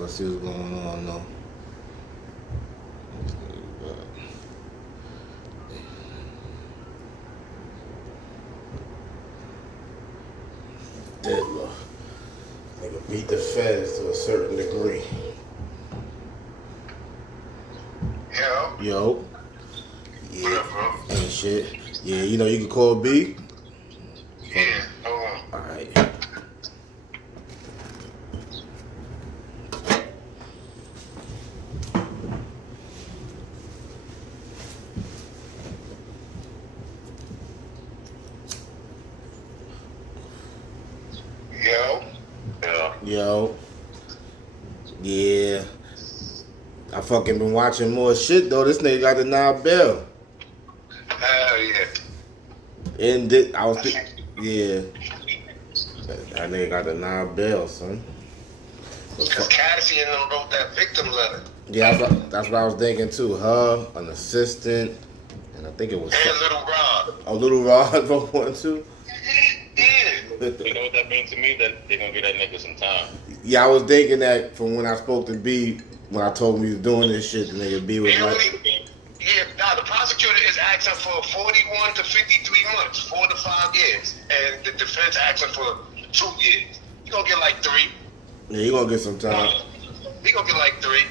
Let's see what's going on though. Diddler. Nigga beat the feds to a certain degree. Yo. Yeah. What up, bro? Ain't shit. Yeah, you know you can call B. Yeah, hold on. Alright. Yo. Yeah. I fucking been watching more shit though. This nigga got the non-bail. Hell yeah. And I was yeah. That nigga got the non-bail, son. Because Cassie and them wrote that victim letter. Yeah, that's what I was thinking too. Her, an assistant, and I think it was and Little Rod. Oh, Little Rod wrote one too. You know what that means to me? That they're gonna give that nigga some time. Yeah, I was thinking that from when I spoke to B, when I told him he was doing this shit, the nigga B was like, yeah, now the prosecutor is asking for 41 to 53 months, 4 to 5 years, and the defense asking for 2 years. He gonna get like 3. Yeah, he gonna get some time. He gonna get like 3.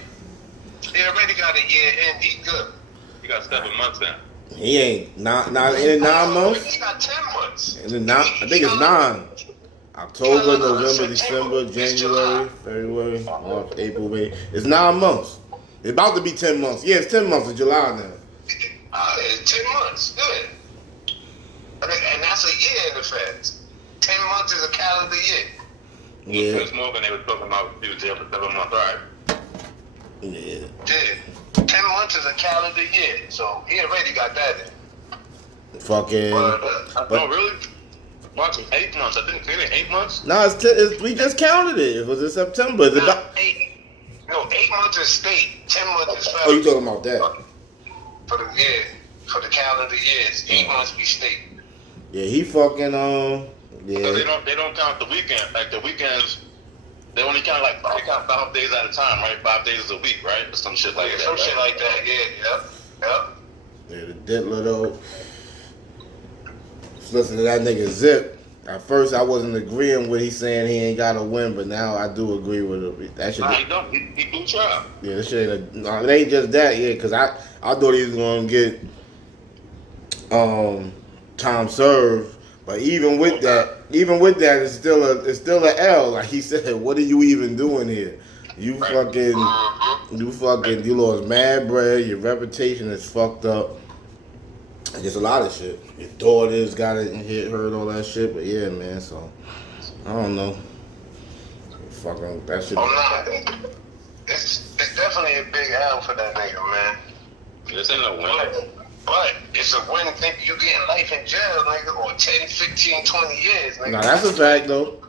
He already got a year in. He good. He got 7 months now. He ain't not in 9 months. He got 10 months. I think it's 9. October, November, December, January, February, March, April, May. It's 9 months. It's about to be 10 months. Yeah, it's 10 months in July now. It's 10 months. Good. And that's a year in the feds. 10 months is a calendar year. Yeah. It's more than they were talking about he was there for 7 months. All right. Yeah. 10 months is a calendar year, so he already got that in. Fucking. No, really? Watch 8 months. I think maybe 8 months. No, we just counted it. It was in September. It's about 8 months is state. 10 months is federal. Oh, you talking about that? For the year, for the calendar years, 8 months be state. Yeah, he fucking yeah. So they don't count the weekend. Like the weekends, they only count they count 5 days at a time, right? 5 days a week, right? Or some shit like that. Some shit like that. Yeah. Yeah, the diddler though. Just listen to that nigga Zip. At first, I wasn't agreeing with he saying he ain't got to win, but now I do agree with him. That shit. Nah, he don't. He do try. Yeah, this shit ain't it ain't just that. Yeah, because I thought he was gonna get time served, but even with that, it's still a L. Like he said, what are you even doing here? You fucking you lost mad bread. Your reputation is fucked up. Just a lot of shit. Your daughters got it and heard all that shit. But yeah, man. So I don't know. Fucking that shit. Oh no, it's definitely a big L for that nigga, man. This ain't a win. But it's a win. Think you getting life in jail, nigga, or 10, 15, 20 years, nigga. Nah, that's a fact though.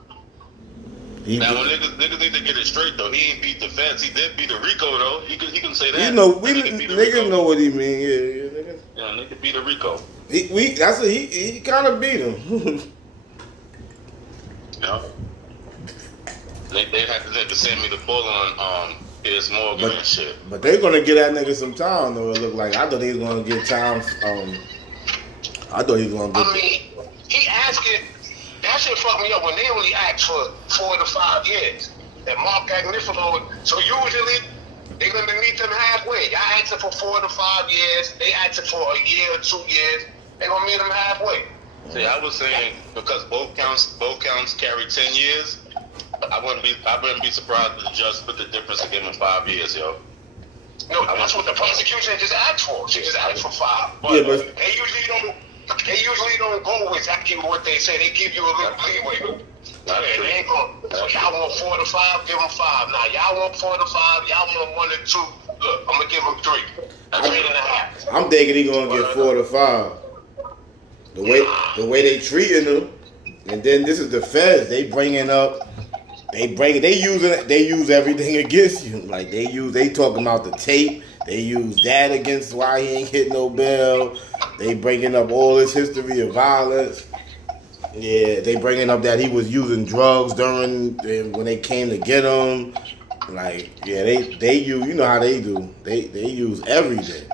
Now, niggas need to get it straight though. He ain't beat the feds. He did beat the Rico though. He can say that. You know, niggas know what he mean. Yeah, nigga. Yeah, nigga beat the Rico. He kind of beat him. Yeah. They had to send me the full on his Morgan and shit. But they gonna get that nigga some time though. It look like I thought he was gonna get time. I thought he was gonna get. I mean, he asking. That shit fucked me up when they only asked for 4 to 5 years. And Mark Agnifilo, so usually They're going to meet them halfway. Y'all asking for 4 to 5 years. They asking for a year or 2 years. They're going to meet them halfway. See, I was saying because both counts carry 10 years. I wouldn't be surprised if the judge split the difference and give him 5 years, yo. No, that's what the prosecution just asked for. She just asked for 5. But, Yeah, but they usually don't go with exactly what they say. They give you a little leeway. They ain't gonna, so y'all want 4 to 5, give them 5. Now y'all want 4 to 5, y'all want 1 to 2. Look, I'm gonna give them 3. 3.5. I'm thinking he gonna get 4 to 5. The way they treating him, and then this is the feds. They use everything against you. Like they talking about the tape. They use that against why he ain't getting no bail. They bringing up all his history of violence. Yeah, they bringing up that he was using drugs when they came to get him. Like, yeah, they use, you know how they do. They use everything.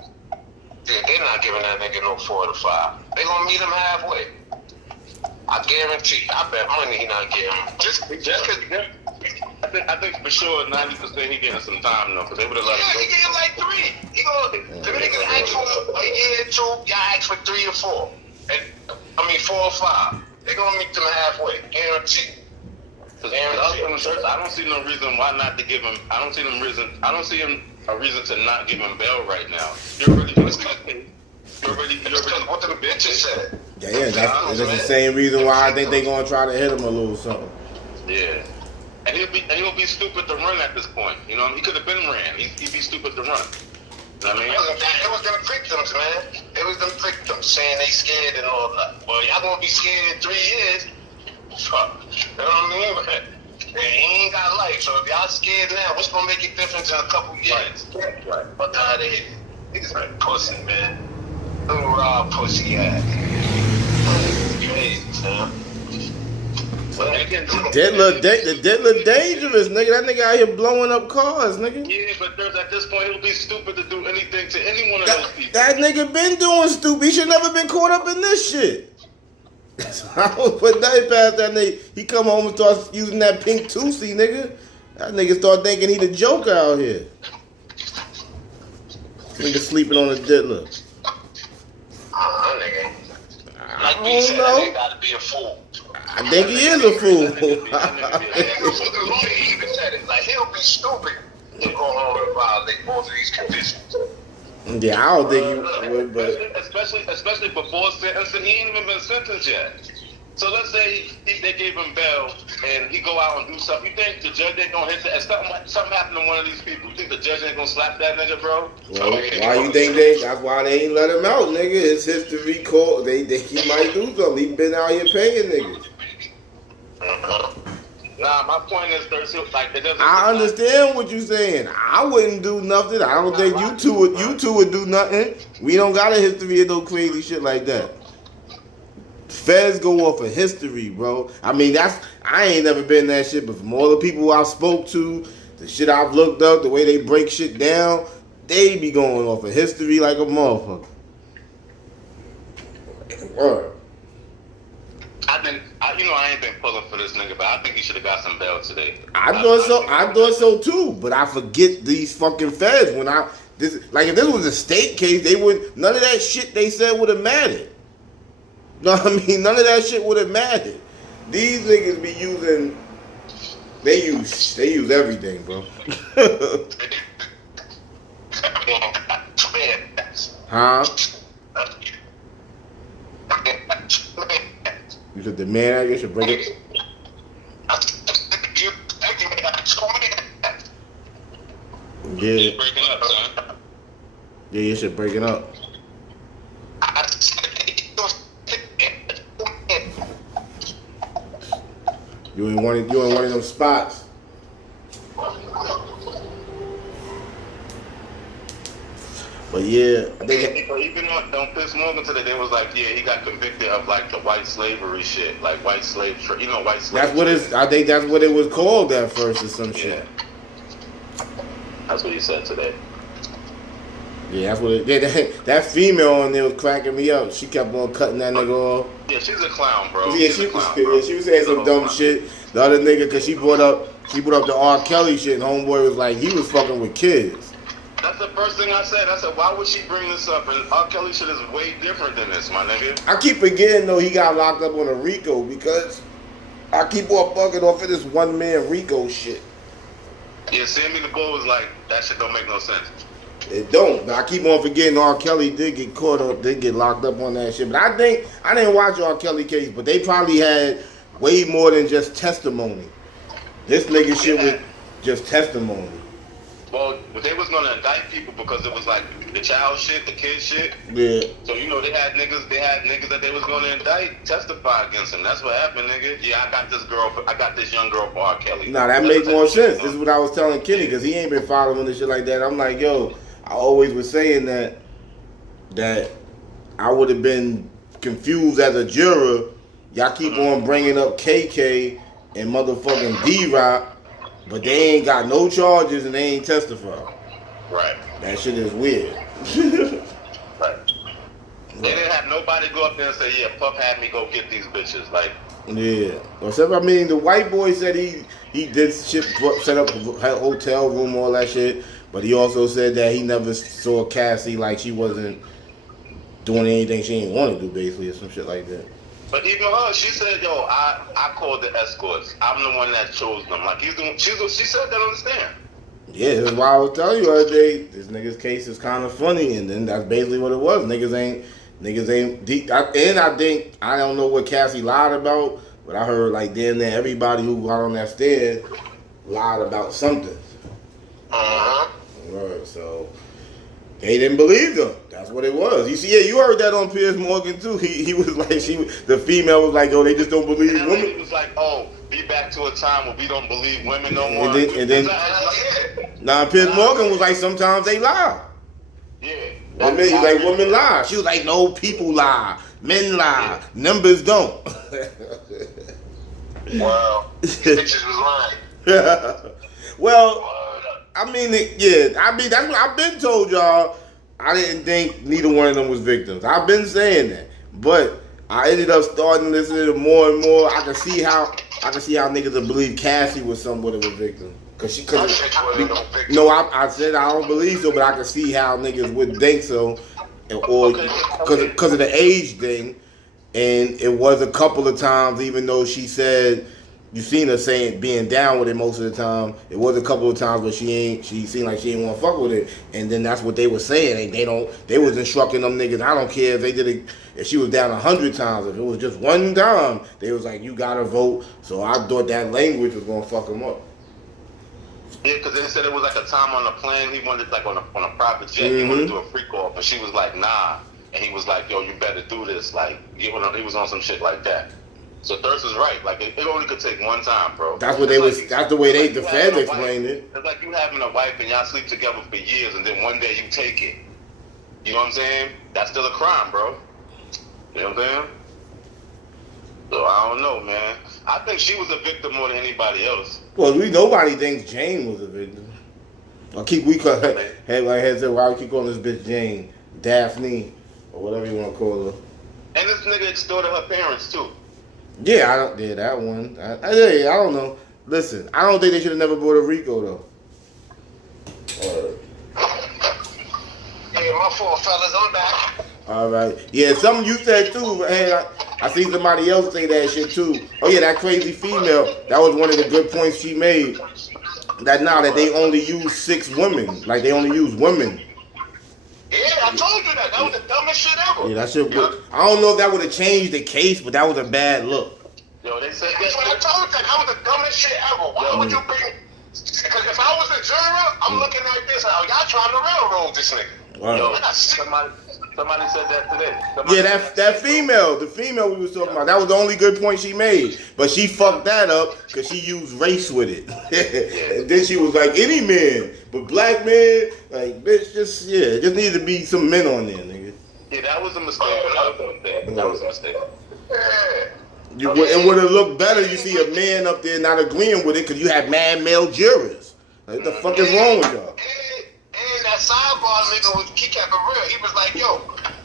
Yeah, they're not giving that nigga no 4 to 5. They gonna meet him halfway. I guarantee. I bet money he not getting. Just cause. I think for sure 90% he getting some time though, because they would have let him go. He getting like 3. He gonna. The nigga ask for a year or 2. Y'all ask for 3 or 4. 4 or 5. They gonna meet them halfway. Guarantee. I don't see no reason why not to give him. I don't see a reason to not give him bail right now. You're really what the bitches said. Yeah, that's the same reason why I think they gonna try to hit him a little something. Yeah, and he'll be stupid to run at this point. You know, he could have been ran. He'd be stupid to run. You know what I mean? It was them victims, man. It was them victims saying they scared and all that. Well, y'all gonna be scared in 3 years. Fuck. You know what I mean? He ain't got life, so if y'all scared now, what's gonna make a difference in a couple years? Right. But out of here. Niggas like pussy, man. Little raw pussy ass. Crazy, man. The diddler dangerous, nigga. That nigga out here blowing up cars, nigga. Yeah, but at this point, he'll be stupid to do anything to any one of those people. That nigga been doing stupid. He should never been caught up in this shit. I don't put nothing past that nigga. He come home and start using that pink Tusi, nigga. That nigga start thinking he the Joker out here. Nigga sleeping on the diddler. Nigga. I don't know. He gotta be a fool. I think he is a fool. He even said it. Like, he'll be stupid to go home and violate both of these conditions. Yeah, I don't think he would, but especially before sentencing, he ain't even been sentenced yet. So let's say they gave him bail and he go out and do something. You think the judge ain't gonna hit that? If something happened to one of these people, you think the judge ain't gonna slap that nigga, bro? Well, why you think that's why they ain't let him out, nigga? His history called. They he might do something. He been out here paying niggas. Nah, my point is, like, it doesn't. I understand what you're saying. I wouldn't do nothing. I don't think you two would do nothing. We don't got a history of no crazy shit like that. Feds go off of history, bro. I mean, I ain't never been that shit, but from all the people I spoke to, the shit I've looked up, the way they break shit down, they be going off of history like a motherfucker. Word. I ain't been pulling for this nigga, but I think he should have got some bail today. I thought so too, but I forget these fucking feds if this was a state case, none of that shit they said would have mattered. No, I mean, none of that shit would have mattered. These niggas be using, they use everything, bro. Huh? You said the man, I guess, should break it. Yeah. Breaking up, son. Yeah, you should break it up. You ain't one of them spots. But yeah, even on Piss Morgan today, they was like, yeah, he got convicted of like the white slavery shit, like white slave, white slave. That's what it's. I think that's what it was called at first, or some shit. That's what he said today. Yeah, that's what it. Yeah, that female on there was cracking me up. She kept on cutting that nigga off. Yeah, she's a clown, bro. Yeah, she was saying some dumb shit. The other nigga, cause she brought up the R. Kelly shit, and homeboy was like, he was fucking with kids. That's the first thing I said. I said, why would she bring this up? And R. Kelly shit is way different than this, my nigga. I keep forgetting though he got locked up on a RICO because I keep on bugging off of this one man RICO shit. Yeah, Sammy the Bull was like, that shit don't make no sense. It don't. But I keep on forgetting R. Kelly did get caught up, did get locked up on that shit. But I think I didn't watch R. Kelly case, but they probably had way more than just testimony. This nigga shit was just testimony. Well, they was gonna indict people because it was like the child shit, the kid shit. Yeah. So you know they had niggas that they was gonna indict, testify against him. That's what happened, nigga. Yeah, I got this young girl for R. Kelly. Nah, that makes more sense. This is what I was telling Kenny because he ain't been following this shit like that. I'm like, yo, I always was saying that I would have been confused as a juror. Y'all keep on bringing up KK and motherfucking D-Rock, but they ain't got no charges and they ain't testified. Right. That shit is weird. Right. They didn't have nobody go up there and say, yeah, Puff had me go get these bitches. Like, yeah. Except, I mean, the white boy said he did shit, set up a hotel room, all that shit, but he also said that he never saw Cassie like she wasn't doing anything she didn't want to do, basically, or some shit like that. but even her, she said, yo, I called the escorts. I'm the one that chose them. Like, she said that on the stand. Yeah, that's why I was telling you the other day, this nigga's case is kind of funny, and then that's basically what it was. Niggas ain't deep. And I think, I don't know what Cassie lied about, but I heard like damn near everybody who got on that stand lied about something. Right, so they didn't believe them. That's what it was. You see, yeah, you heard that on Piers Morgan too. He was like, the female was like, oh, they just don't believe And women. he was like, oh, be back to a time where we don't believe women no more. And then Piers Morgan was like, sometimes they lie. Yeah. Women lie. She was like, no, people lie. Men lie. Numbers don't. Wow. Bitches was lying. Well, I mean, that's what I've been told y'all. I didn't think neither one of them was victims. I've been saying that. But I ended up starting listening to more and more. I can see how niggas would believe Cassie was somewhat of a victim. I said I don't believe so, but I can see how niggas would think so, or because of the age thing. And it was a couple of times, even though she said you seen her saying being down with it most of the time. It was a couple of times where she seemed like she didn't want to fuck with it, and then that's what they were saying. They was instructing them niggas. I don't care if they did it. If she was down 100 times, if it was just one time, they was like, you gotta vote. So I thought that language was gonna fuck them up. Yeah, because they said it was like a time on a plane. He wanted like on a private jet. He wanted to do a freak off, and she was like, nah. And he was like, yo, you better do this. Like, he was on some shit like that. So Thirst is right. Like, it only could take one time, bro. That's what that's the way the feds explained it. It's like you having a wife and y'all sleep together for years, and then one day you take it. You know what I'm saying? That's still a crime, bro. You know what I'm saying? So I don't know, man. I think she was a victim more than anybody else. Well, nobody thinks Jane was a victim. Why we keep calling this bitch Jane, Daphne, or whatever you want to call her. And this nigga extorted her parents too. Yeah, that one. I don't know. Listen, I don't think they should have never brought a RICO though. Yeah, my fault, fellas. I'm back. All right. Yeah, something you said too. Hey, I see somebody else say that shit too. Oh yeah, that crazy female. That was one of the good points she made. That they only use 6 women. Like they only use women. Yeah, I told you that. That was the dumbest shit ever. Yeah, that shit. I don't know if that would have changed the case, but that was a bad look. Yo, they said that's what I told you. That was the dumbest shit ever. Why would you bring? Because if I was a juror, I'm looking like this. How y'all trying to railroad this nigga? Wow. Yo, somebody said that today. Yeah, that female, the female we was talking about, that was the only good point she made. But she fucked that up because she used race with it. And then she was like, any man, but black men, like, bitch, just needed to be some men on there, nigga. Yeah, that was a mistake. That was a mistake. It would have looked better. You see a man up there not agreeing with it because you had mad male jurors. Like, what the fuck is wrong with y'all? And that sidebar nigga he kept it real. He was like, yo,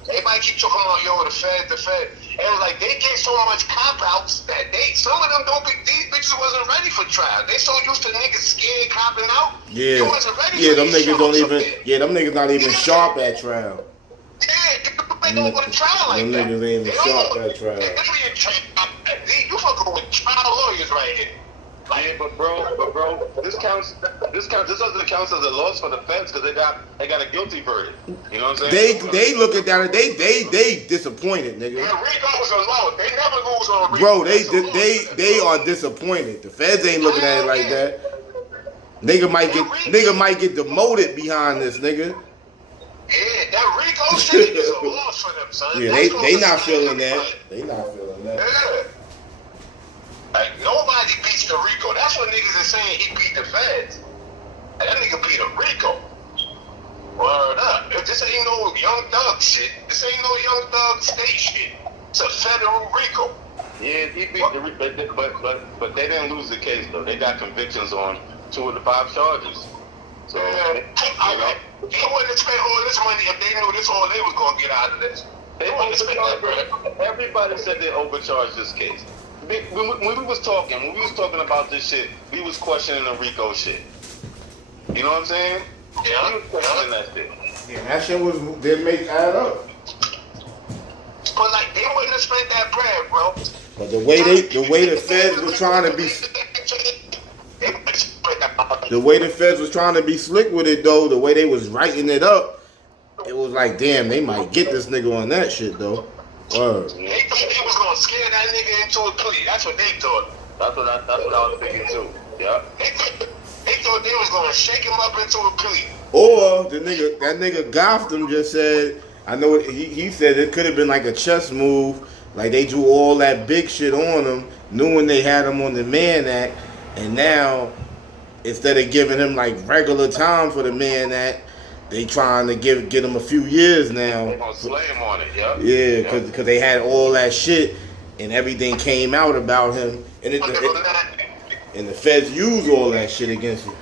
everybody keep talking about, yo, the Fed. And like, they get so much cop-outs that some of them these bitches wasn't ready for trial. They so used to niggas scared copping out. Yeah. They wasn't ready Yeah, for them these niggas don't shows even, up there. yeah, them niggas not even sharp at trial. Yeah, they don't go to trial like Them that. niggas ain't even sharp at trial. You fucking with trial lawyers right here. Yeah, but bro, this doesn't count as a loss for the feds because they got a guilty verdict. You know what I'm saying? They look at that. They disappointed, nigga. Yeah, Rico's a loss. They never lose on Rico. Bro, they are disappointed. The feds ain't looking at it like that. Nigga might get demoted behind this, nigga. Yeah, that Rico shit is a loss for them, son. Yeah, they not feeling that. They not feeling that. Yeah. Like, nobody beats the Rico. That's what niggas is saying he beat the feds. And that nigga beat a Rico. Word up. This ain't no Young Thug shit. This ain't no Young Thug state shit. It's a federal Rico. Yeah, he beat the Rico, but they didn't lose the case, though. They got convictions on 2 of the 5 charges. So, yeah. They wouldn't have spent all this money if they knew this all they was going to get out of this. They wouldn't have spent that bread. Everybody said they overcharged this case. When we was talking about this shit, we was questioning the Rico shit. You know what I'm saying? Yeah. We was questioning that shit. Yeah, that shit didn't make add up. But like, they wouldn't have spent that bread, bro. But the way the feds was trying to be, the way the feds was trying to be slick with it though, the way they was writing it up, it was like, damn, they might get this nigga on that shit though. Word. They thought they was gonna scare that nigga into a plea. That's what they thought. That's what I was thinking too. Yeah. They thought they was gonna shake him up into a plea. Or that nigga Gotham just said, I know he said it could have been like a chess move, like they drew all that big shit on him, knowing they had him on the Mann Act, and now instead of giving him like regular time for the Mann Act, they trying to get him a few years now. They gonna slay him on it, yeah. Yeah, because they had all that shit and everything came out about him, and the feds use all that shit against him.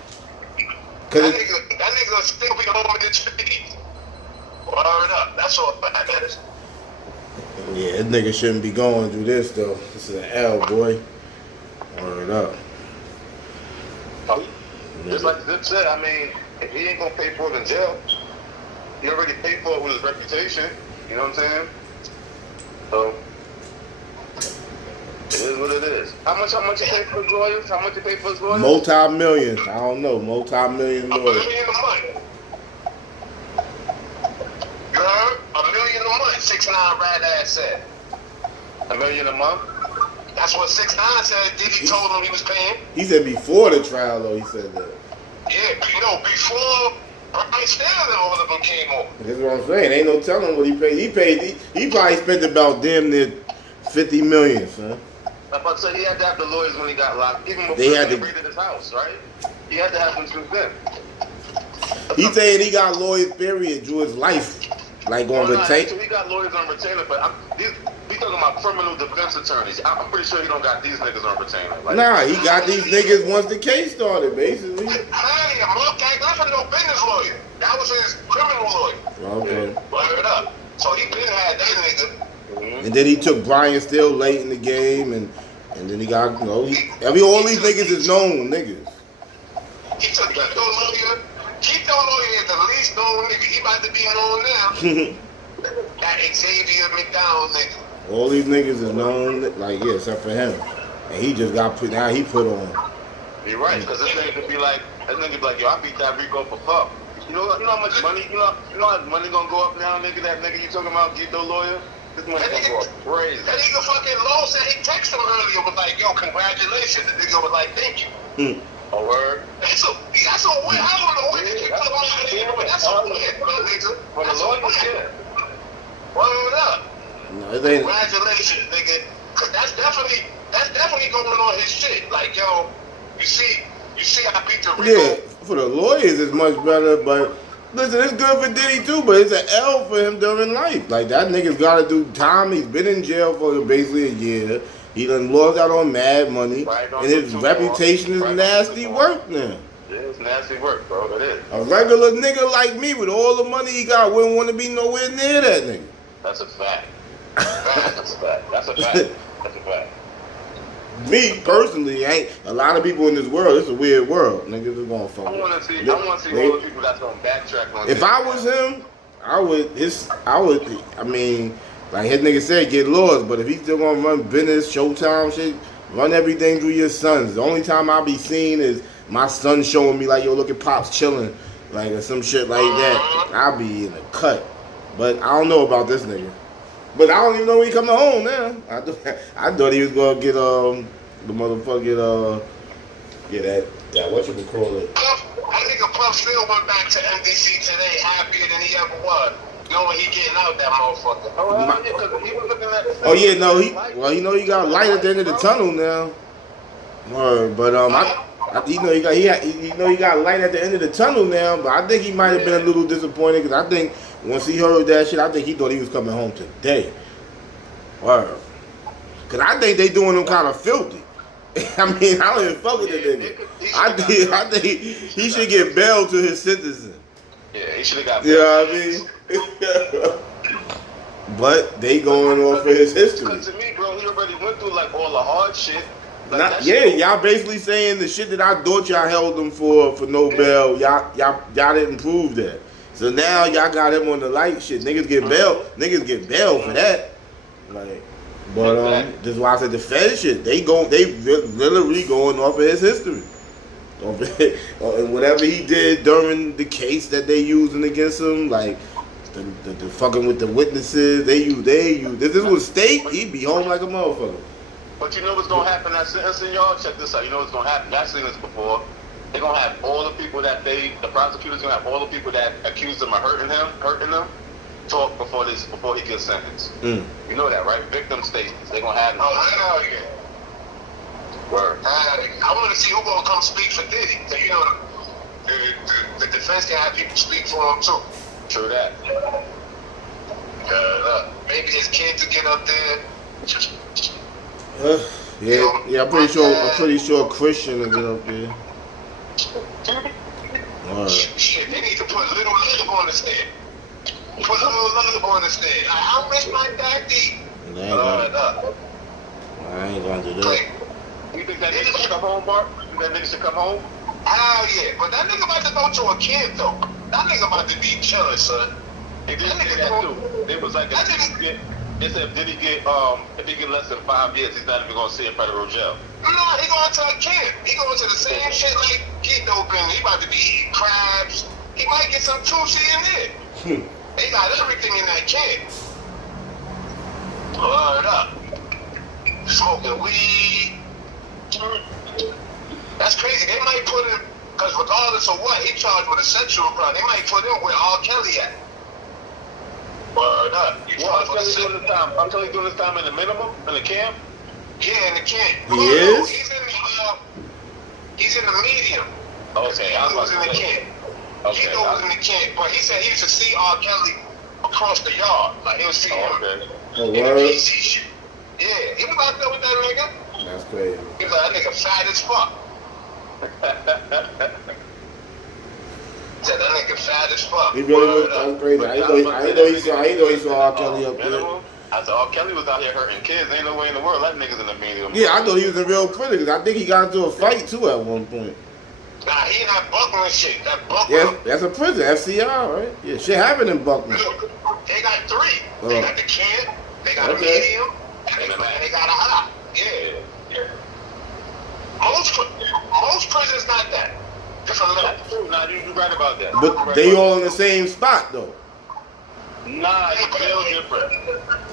That nigga gonna still be home in the streets. Word up. That's all that is. Yeah, that nigga shouldn't be going through this though. This is an L, boy. Word up. Just like Zip said, I mean, if he ain't gonna pay for it in jail, he already paid for it with his reputation. You know what I'm saying? So it is what it is. How much you pay for his lawyers? How much you pay for his lawyers? Multi-million. I don't know. Multi-million $1 lawyers. million a month. You heard? $1 million a month. 6ix9ine Rad ass said. $1 million a month? That's what 6ix9ine said. Diddy told him he was paying. He said before the trial though. He said that. Yeah, you know, before Brian Stanley and all of them came on. That's what I'm saying. Ain't no telling what he paid. He probably spent about damn near $50 million, son. I'm about to say he had to have the lawyers when he got locked, even before They had he to- raided his house, right? He had to have them since then. He saying he got lawyers, period, through his life. Like on retainer. So he got lawyers on retainer, but he's talking about criminal defense attorneys. I'm pretty sure he don't got these niggas on retainer. Like, Nah, he got these niggas once the case started, basically. Hey, Mark Griffin no business lawyer. That was his criminal lawyer. Okay. Word up. So he been had that nigga. Mm-hmm. And then he took Brian Still late in the game, and then he got, you know, all these niggas is known niggas. He took Keto lawyer. Keto lawyer is the least known nigga. He about to be known now. That Xavier McDonald nigga. All these niggas is known, like, yeah, except for him. And he just got put on. You're right, because this nigga could be like, yo, I beat that Rico for pup. You know how much money, you know how much money gonna go up now, nigga? That nigga you talking about, Keto lawyer? This money gonna go up crazy. That nigga fucking Lowe said he texted him earlier, was like, yo, congratulations. The nigga was like, thank you. Oh, word? That's a weird, I don't know what you talking about, but that's a weird, nigga. For the lawyers, yeah. Word up. No, it ain't. Congratulations, nigga. Cause that's definitely going on his shit. Like, yo, you see I beat the Rico. Yeah, for the lawyers it's much better, but listen, it's good for Diddy too, but it's an L for him during life. Like, that nigga's gotta do time. He's been in jail for basically a year. He done lost out on mad money, and his reputation is nasty work now. Yeah, it's nasty work, bro. It is. A regular nigga like me with all the money he got wouldn't want to be nowhere near that nigga. That's a fact. That's a fact. That's a fact. That's a fact. Me personally, ain't a lot of people in this world. It's a weird world. Niggas is gonna fuck. I want to see all the people that's gonna backtrack on. If I was him, I would. I mean, like his nigga said, get lost. But if he's still gonna run business, Showtime shit, run everything through your sons. The only time I'll be seen is my son showing me like, yo, look at Pops chilling, like or some shit like that. I'll be in a cut. But I don't know about this nigga. But I don't even know when he coming home now. I thought he was gonna get the motherfucking that what you call it. I think Puff still went back to NBC today happier than he ever was, knowing he getting out that motherfucker. He was looking at the Oh yeah, no, he got light at the end of the tunnel now. But he got light at the end of the tunnel now. But I think he might have been a little disappointed because I think once he heard that shit, I think he thought he was coming home today. Because I think they doing him kind of filthy. I mean, I don't even fuck with the nigga. I think he should get bail to his sentencing. Yeah, he should have got bail. You know what I mean? But they going off of his history. Because to me, bro, he already went through like all the hard shit. Like, y'all basically saying the shit that I thought y'all held him for no bail. Y'all didn't prove that. So now y'all got him on the light shit. Niggas get bail. Niggas get bail for that. Like, but this is why I said the Fed shit. They literally going off of his history. And whatever he did during the case that they using against him, like the fucking with the witnesses, they use. If this was state, he'd be home like a motherfucker. But you know what's gonna happen at sentencing, y'all? Check this out. You know what's gonna happen? I've seen this before. They're gonna have all the people that the prosecutors gonna have all the people that accused him of hurting them, talk before he gets sentenced. You know that, right? Victim statements. They're gonna have them. Oh, hell yeah. Word. I want to see who gonna come speak for Diddy. So, you know, the defense can have people speak for him too. True that. Maybe his kids will get up there. Yeah. I'm pretty sure Christian will get up there. Shit, they need to put little love on the stand. Put little love on the stand. Like, I miss my daddy. I ain't gonna do that. You think that nigga should come home, Mark? You think that nigga should come home? Hell yeah. But that nigga about to go to a camp, though. That nigga about to be chilling, son. They did say that, too. They was like, they said, if he get less than 5 years, he's not even gonna see a federal jail. No, he going to a camp. He going to the same shit like get open. He about to be eating crabs. He might get some sushi in there. They got everything in that camp. Blood up. Smoking weed. That's crazy. They might put him, because regardless of what, he charged with a sexual crime. They might put him where R. Kelly at. Word up. I'm telling you doing this time in the minimum, in the camp? Yeah, in the camp. He is? He's in the medium. Okay, He was in the camp. Okay. He was in the camp, but he said he used to see R. Kelly across the yard. Like, he was seeing him in the PC shit. Yeah, he was out there with that nigga. That's crazy. He was like, that nigga fat as fuck. Said that nigga fat as fuck. He really was. That's crazy. I ain't know he saw R. Kelly up there. I said, R. Kelly was out here hurting kids. Ain't no way in the world that nigga's in the medium. Yeah, I thought he was a real critic. 'Cause I think he got into a fight too at one point. Nah, he in that Buckland shit. That Buckland. Yeah, that's a prison, FCR, right? Yeah, shit happened in Buckland. They got three. They got the camp, they got a medium, and they got a hot. Yeah. Most prisons not that. Different level. That's true. Nah, you're right about that. But they all in the same spot though. Nah, it's jail different.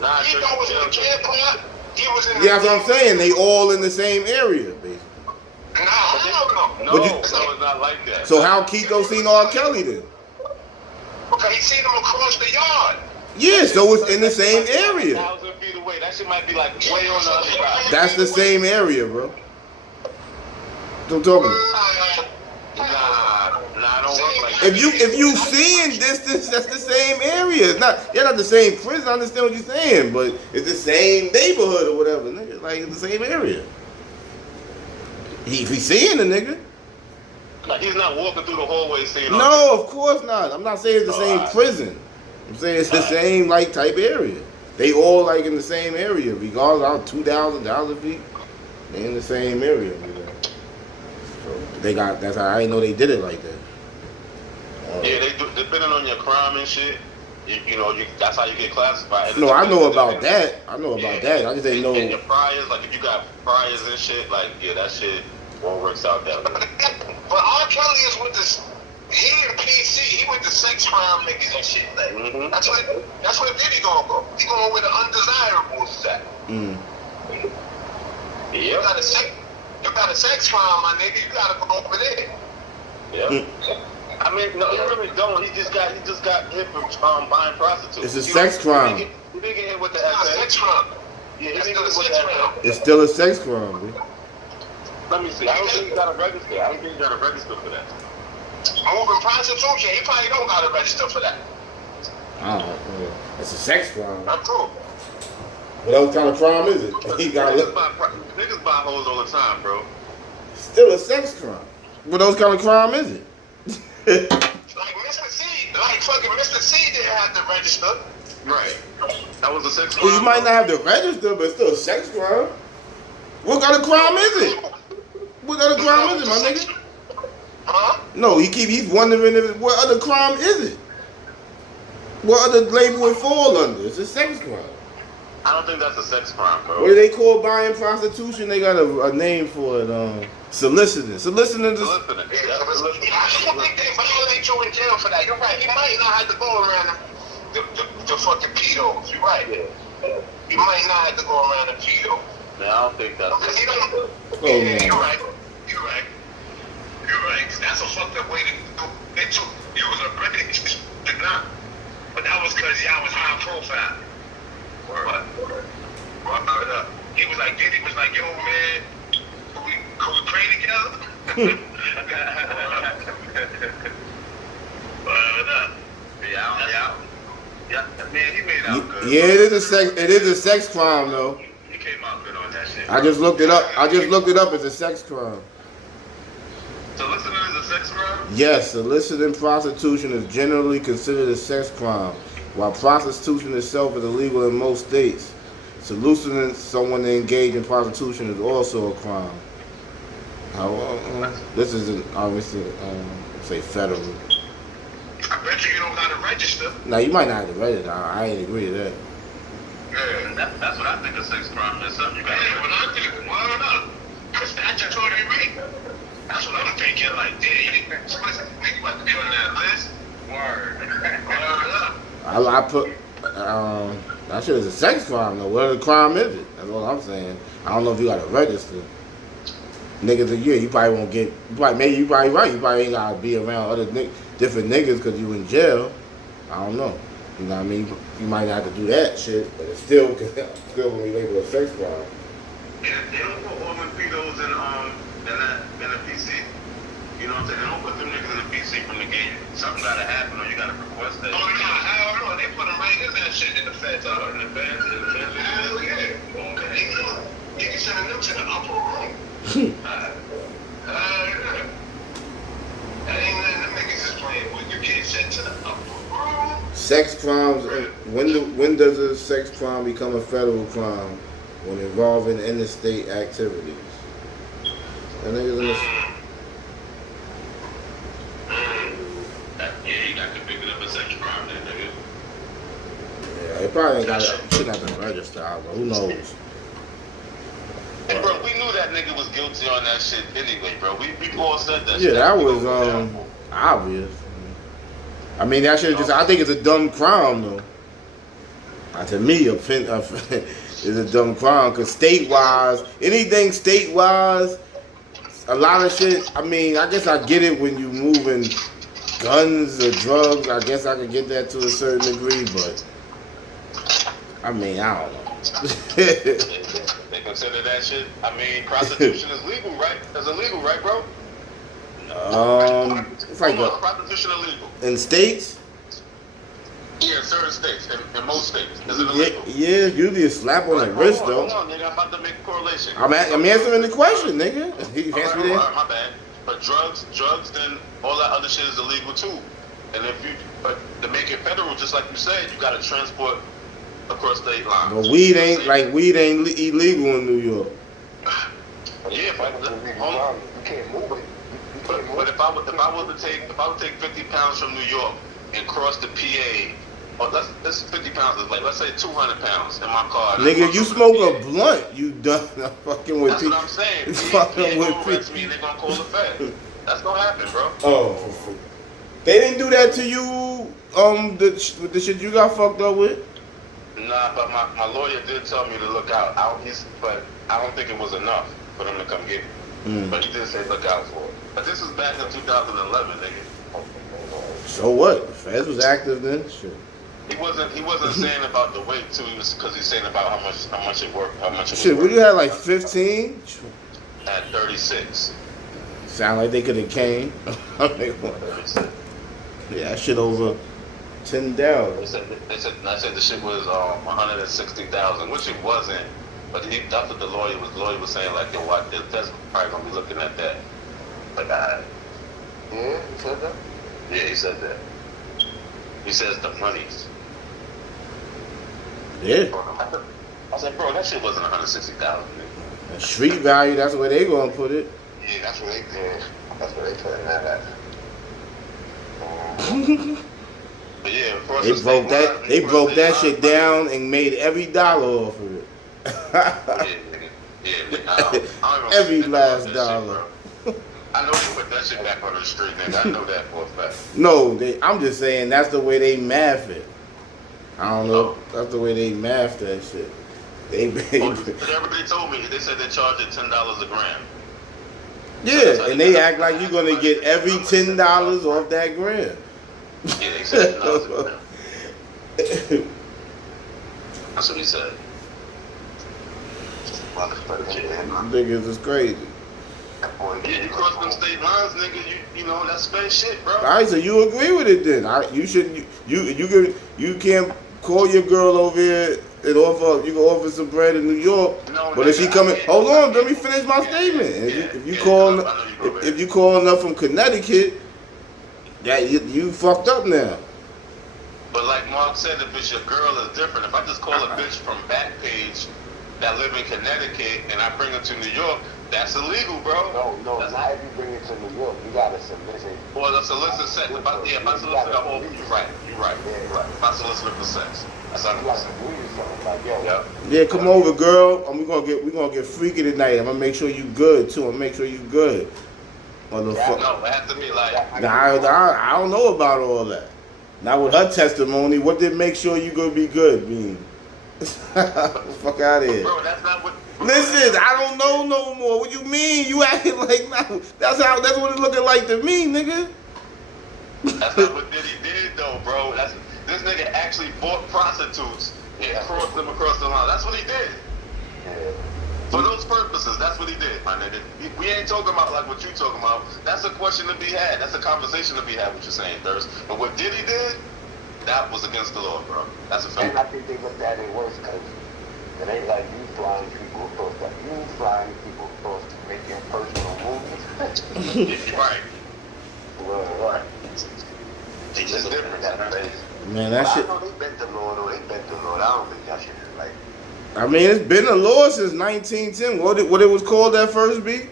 Nah, he was in the camp part. He was in the yeah, that's what I'm saying. They all in the same area, basically. Nah, hell no. No, it's not like that. So how Keto seen R. Kelly then? Okay, he seen him across the yard. Yeah, so it's in the same area. 1,000 feet away. That shit might be like way on the other side. That's the same area, bro. What I'm talking about. Nah, I don't work like that. If you seeing distance, that's the same area. They're not the same prison. I understand what you're saying, but it's the same neighborhood or whatever, nigga. Like it's the same area. If he's seeing the nigga. Like he's not walking through the hallway seeing. No, of course not. I'm not saying it's the same prison. I'm saying it's the same like type area. They all like in the same area, regardless of 2,000 feet. They in the same area. So they got. That's how I didn't know they did it like that. Yeah, they do. Depending on your crime and shit, that's how you get classified. No, I know about that. I know about that. I just didn't know. And your priors, like if you got priors and shit, like that shit won't work out that way. But R. Kelly is with this. He in PC. He with the sex crime niggas and shit. Like, that's what Diddy gonna go. He going with the undesirables at. Yeah. You got a sex crime, my nigga. You gotta go over there. Yeah. I mean, no, he really don't. He just got hit from buying prostitutes. It's a sex crime. He didn't get hit with the sex crime. Yeah, it's still a sex crime. It's still a sex crime, dude. Let me see. I don't think he got to register. I don't think he got to register for that. Moving prostitution, he probably don't got to register for that. I don't know. It's a sex crime. I'm true. What else kind of crime is it? He got niggas buy hoes all the time, bro. Still a sex crime. What else kind of crime is it? Like Mr. C, like fucking Mr. C didn't have to register. Right. That was a sex crime. Well, you might not have to register, but it's still a sex crime. What kind of crime is it? What other crime is it, my nigga? Huh? No, he's wondering what other crime is it? What other label it fall under? It's a sex crime. I don't think that's a sex crime, bro. What do they call buying prostitution? They got a name for it. Soliciting. Soliciting is. I don't think they violate you in jail for that. You're right. He might not have to go around the fucking pedos. You're right. He might not have to go around the pedos. No, I don't think that's it. You're right. You're right. That's a fucked up way to go. It was a British, not. But that was because y'all was high profile. What? He was like, Diddy was like, yo, man, could we pray together? Yeah, man, he made out good. Yeah, it is a sex crime though. He came out good on that shit. I just looked it up. It's a sex crime. Soliciting is a sex crime? Yes, soliciting prostitution is generally considered a sex crime, while prostitution itself is illegal in most states. Soliciting someone to engage in prostitution is also a crime. This is obviously say federal. I bet you don't gotta register. Now you might not have to register. I ain't agree to that. Yeah, that's what I think a sex crime is. Something you got. Hey, when I think, why not? Because statutory rape. That's what I'm thinking. Like, damn, you about to be on that list? Word. I put that shit is a sex crime though. What other crime is it? That's all I'm saying. I don't know if you gotta register. Niggas a year, you probably won't get. You probably right. You probably ain't gotta be around other different niggas because you in jail. I don't know. You know what I mean? You might not have to do that shit, but it's still gonna be labeled a sex crime. They don't put all them pedos in a PC. You know what I'm saying? They don't put them niggas in a PC from the gate. Something gotta happen or you gotta request that. Oh, no, hell no. They put them right in that shit in the feds. In the feds. Hell yeah. Niggas sending them to the upper room. Yeah. Ain't nothing them niggas is playing with. You get sent to the upper room. Sex crimes. When does a sex crime become a federal crime? When involving interstate activities. That niggas in the. Yeah, you got convicted of a sex crime, then, nigga. Yeah, they probably ain't got shouldn't have to register. I don't know. Who knows? Hey, bro, we knew that nigga was guilty on that shit anyway, bro. We all said that. Yeah, shit. that was obvious. I mean, that shit just. I think it's a dumb crime though. To me, is a dumb crime because state-wise, anything state-wise, a lot of shit. I mean, I guess I get it when you moving guns or drugs. I guess I could get that to a certain degree, but I mean, I don't know. They consider that shit. I mean, prostitution is legal, right? It's illegal, right, bro? It's like prostitution illegal in states. Yeah, in certain states, in most states, is it illegal? Yeah, usually a slap on the wrist though. Hold on, nigga, I'm about to make a correlation. I'm answering the question, nigga. You All asked me that. my bad. But drugs, then all that other shit is illegal too. And if you But to make it federal, just like you said, you got to transport across state lines. But weed ain't illegal in New York. Yeah, but You can't move it. But if I was to take 50 pounds from New York and cross the PA, or let's 50 pounds, like let's say 200 pounds in my car. Nigga, you smoke a blunt, you done fucking with people. That's what I'm saying. Fucking with people. Arrest me and they're gonna call the feds. That's gonna happen, bro. Oh, they didn't do that to you. With the shit you got fucked up with. Nah, but my lawyer did tell me to look out. But I don't think it was enough for them to come get me. But he did say look out for it. But this was back in 2011, nigga. So what? The feds was active then. Shit. He wasn't saying about the weight too. Because he's saying about how much it worked, how much it Shit, was what you had like 15? at 36. Sound like they could have came. Yeah, that shit over $10. They said the shit was 160,000, which it wasn't. But that's what the lawyer was saying. Like, yo, what? That's probably gonna be looking at that. Like, Yeah, he said that? Yeah, he said that. He says the monies. Yeah. I said, bro, that shit wasn't 160,000. And street value, that's where they gonna put it. Yeah, that's where they did. That's where they put that at. But yeah, of course, They broke that shit down and made every dollar off of it. Yeah, nigga. I don't Every even last that dollar. Shit, I know you put that shit back on the street, nigga. I know that for a fact. No, I'm just saying that's the way they math it. I don't know. That's the way they math that shit. Everybody told me, they said they charged it $10 a gram. Yeah, and they act like you're gonna get every $10 off that gram. Yeah, they said $10 a gram. That's what he said. Niggas is crazy. Yeah, you cross them state lines, nigga. You know that's space shit, bro. All right, so you agree with it then? You can't call your girl over here and offer. You can offer some bread in New York, no, but if she coming, hold on, let me finish my statement. If you calling up from Connecticut, that you fucked up now. But like Mark said, if it's your girl, it's different. If I just call a bitch from Backpage that live in Connecticut and I bring her to New York, that's illegal, bro. No, not if you bring it to New York. You gotta solicit. Well, the solicit sex. If I solicit a whole, you're right. If I solicit her for sex, that's 100%. Yeah, come over, girl. And we're gonna get freaky tonight. I'm gonna make sure you good too. I'm gonna make sure you good. Motherfucker. No, it has to be like. I don't know about all that. Not with her testimony. What did make sure you gonna be good mean? Fuck out of here. Bro, that's not what. Listen, I don't know no more. What you mean? You acting like no. That's what it's looking like to me, nigga. That's not what Diddy did though, bro. This nigga actually bought prostitutes and crossed them across the line. That's what he did. Yeah. For those purposes, that's what he did, my nigga. We ain't talking about like what you talking about. That's a question to be had. That's a conversation to be had, what you're saying, Thirst. But what Diddy did, that was against the law, bro. That's a fact. And I think they looked at it worse because it ain't like you flying people across, like you flying people across to making personal movies. Right. Right. It's just different. Man, that shit. I know they bent the law, though. They bent the law. I don't think that shit is like. I mean, it's been a law since 1910. What it was called that first be?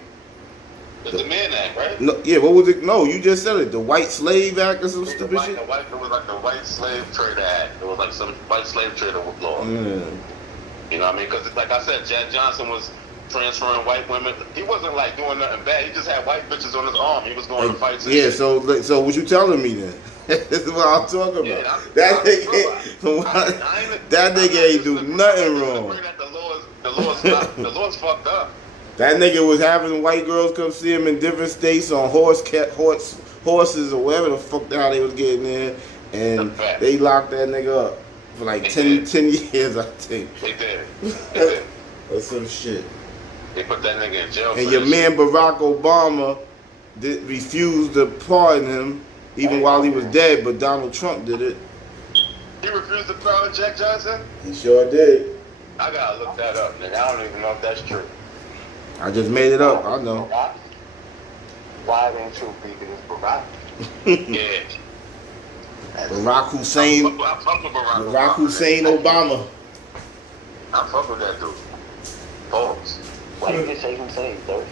The Demand Act, right? No, yeah. What was it? No, you just said it. The White Slave Act or some stupid shit. It was like the White Slave Trade Act. It was like some white slave trader law. You know what I mean? Because like I said, Jack Johnson was transferring white women. He wasn't like doing nothing bad. He just had white bitches on his arm. He was going to fights. Yeah. So what you telling me then? This is what I'm talking about. Yeah, that nigga ain't do nothing wrong. The law's fucked up. That nigga was having white girls come see him in different states on horses or whatever the fuck the hell they was getting in, and they locked that nigga up for like 10 years, I think. They did. Or some shit. They put that nigga in jail. And your man Barack Obama refused to pardon him even while he was dead, but Donald Trump did it. He refused to pardon Jack Johnson? He sure did. I gotta look that up, nigga. I don't even know if that's true. I just made it up. I know. Why didn't you beat this Barack? Yeah. Barack Hussein. I fuck with Barack Barack Hussein Obama. I fuck with that dude. Pause. Why you just say Hussein, though?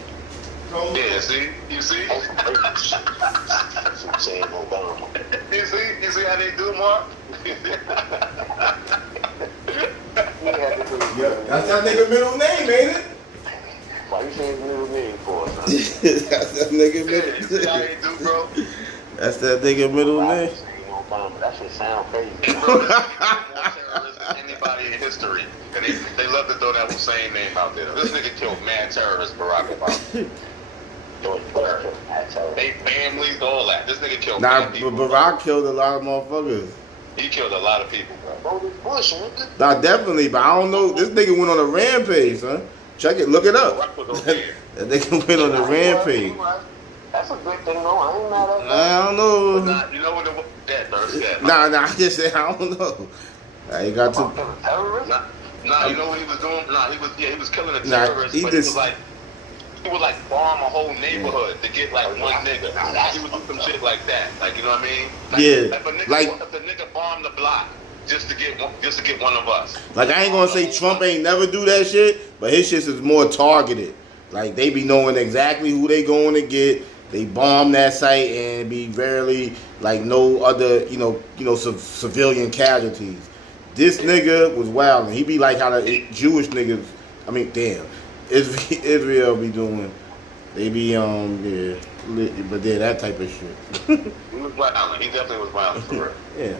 Yeah, see? You see? Hussein Obama. You see how they do, Mark? Yeah, that's that nigga middle name, ain't it? Why you saying middle name for us? That's that nigga Yeah, middle you see how they do, bro? That's that nigga middle name. Hussein Obama. That shit sound crazy. More terrorists than anybody in history. And they love to throw that Hussein name out there. This nigga killed mad terrorists, Barack Obama. They families, all that. This nigga killed Nah, mad people. Barack killed a lot of motherfuckers. He killed a lot of people, bro. Nah, definitely, but I don't know. This nigga went on a rampage, son. Check it, look it up. Barack was over here. That nigga went on a rampage. That's a good thing, though. I ain't mad at that. I don't know. Nah, you know what that thirst that? Nah, I just said I don't know. I got to. Terrorist? Nah, you know what he was doing? Nah, he was killing the Nah, terrorists, he but just- he would like bomb a whole neighborhood to get like one nigga. He would do some shit like that. Like, you know what I mean? Like, Yeah, if the nigga bombed the block just to get one of us. Like, I ain't gonna say Trump ain't never do that shit, but his shit is more targeted. Like, they be knowing exactly who they going to get. They bomb that site and be rarely like no other, civilian casualties. This nigga was wild, and he be like how the Jewish niggas. I mean, damn, Israel be doing. They be but yeah, that type of shit. He was wild. He definitely was wild for real. Yeah.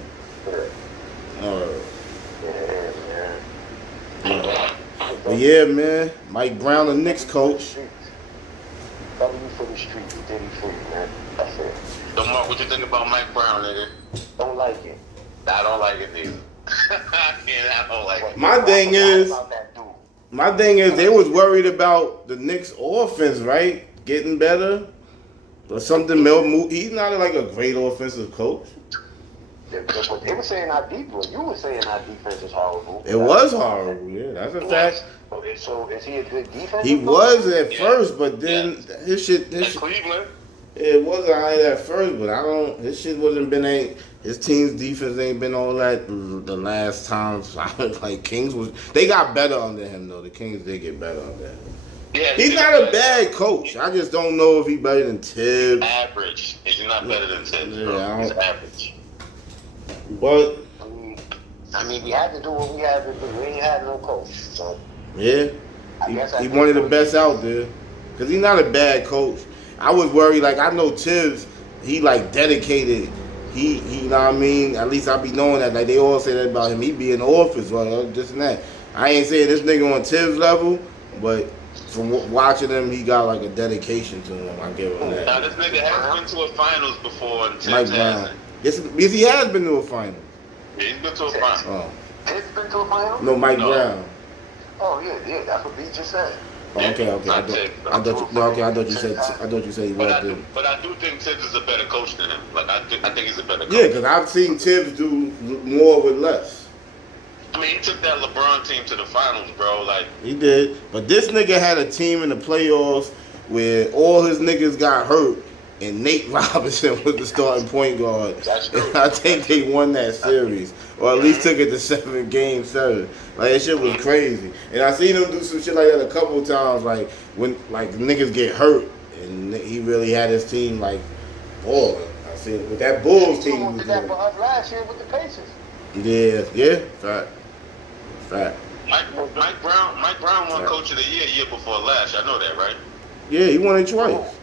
But yeah, man, Mike Brown, the Knicks coach. W for the street, Diddy free, man. That's it. So, Mark, what you think about Mike Brown, nigga? Don't like it. I don't like it either. I don't like it. My thing is, About that dude. they was worried about the Knicks offense, right? Getting better or something. He's not like a great offensive coach. They were saying our defense. You were saying our defense is horrible. It was horrible. Yeah, that's a fact. So is he a good defense? He was at first, but then his shit. Cleveland. It wasn't alright at first, but his shit wasn't been his team's defense ain't been all that the last times. Like Kings they got better under him though. The Kings did get better under him. Yeah, He's not a bad coach. I just don't know if he's better than Tibbs. Average. He's not better than Tibbs, bro. Yeah, He's average. But I mean, we had to do what we had to do. We ain't had no coach, so yeah, I guess he one of the best out there. Cause he's not a bad coach. I was worried. Like I know Tibbs, he like dedicated. He you know what I mean. At least I be knowing that. Like they all say that about him. He be in the office, well, this and that. I ain't saying this nigga on Tibbs level, but from watching him, he got like a dedication to him. I give him that. Now this nigga has been to a finals before, and Mike Tibbs Brown. hasn't. Yes, he has been to a final. Yeah, he's been to a finals. Oh Tibbs been to a final? no, Mike No. Brown. Oh yeah, that's what B just said. Oh, okay. I thought you said he was there. But I do think Tibbs is a better coach than him. Like I think he's a better coach. Yeah, because I've seen Tibbs do more with less. I mean, he took that LeBron team to the finals, bro. Like He did. But this nigga had a team in the playoffs where all his niggas got hurt and Nate Robinson was the starting point guard. That's true. And I think they won that series. Or at least took it to game 7. Like that shit was crazy. And I seen him do some shit like that a couple of times, like when like niggas get hurt and he really had his team like balling. I seen with that Bulls team. Someone did that for us last year with the Pacers. Yeah, fact. Mike Brown won Coach of the Year before last. I know that, right? Yeah, he won it twice.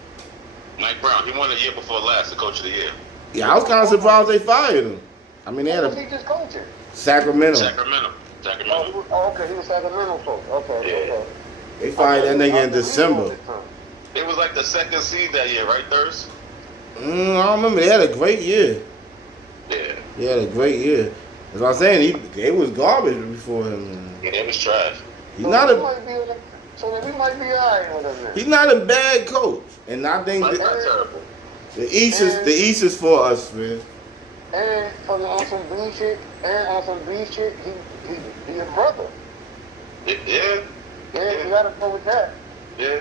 Mike Brown, he won the year before last, the Coach of the Year. Yeah, I was kind of surprised they fired him. I mean, they had Was he a just coaching? Sacramento. Oh, okay, he was Sacramento coach. Okay. They fired that nigga in December. It was like the second seed that year, right, Thurs? I don't remember. They had a great year. Yeah. They had a great year. That's what I'm saying. They was garbage before him. Yeah, it was trash. He's not a So we might be alright with him. he's not a bad coach, and I think That's not terrible. the East is for us, man. And on some B shit, he a brother. Yeah. Yeah, you gotta go with that. Yeah.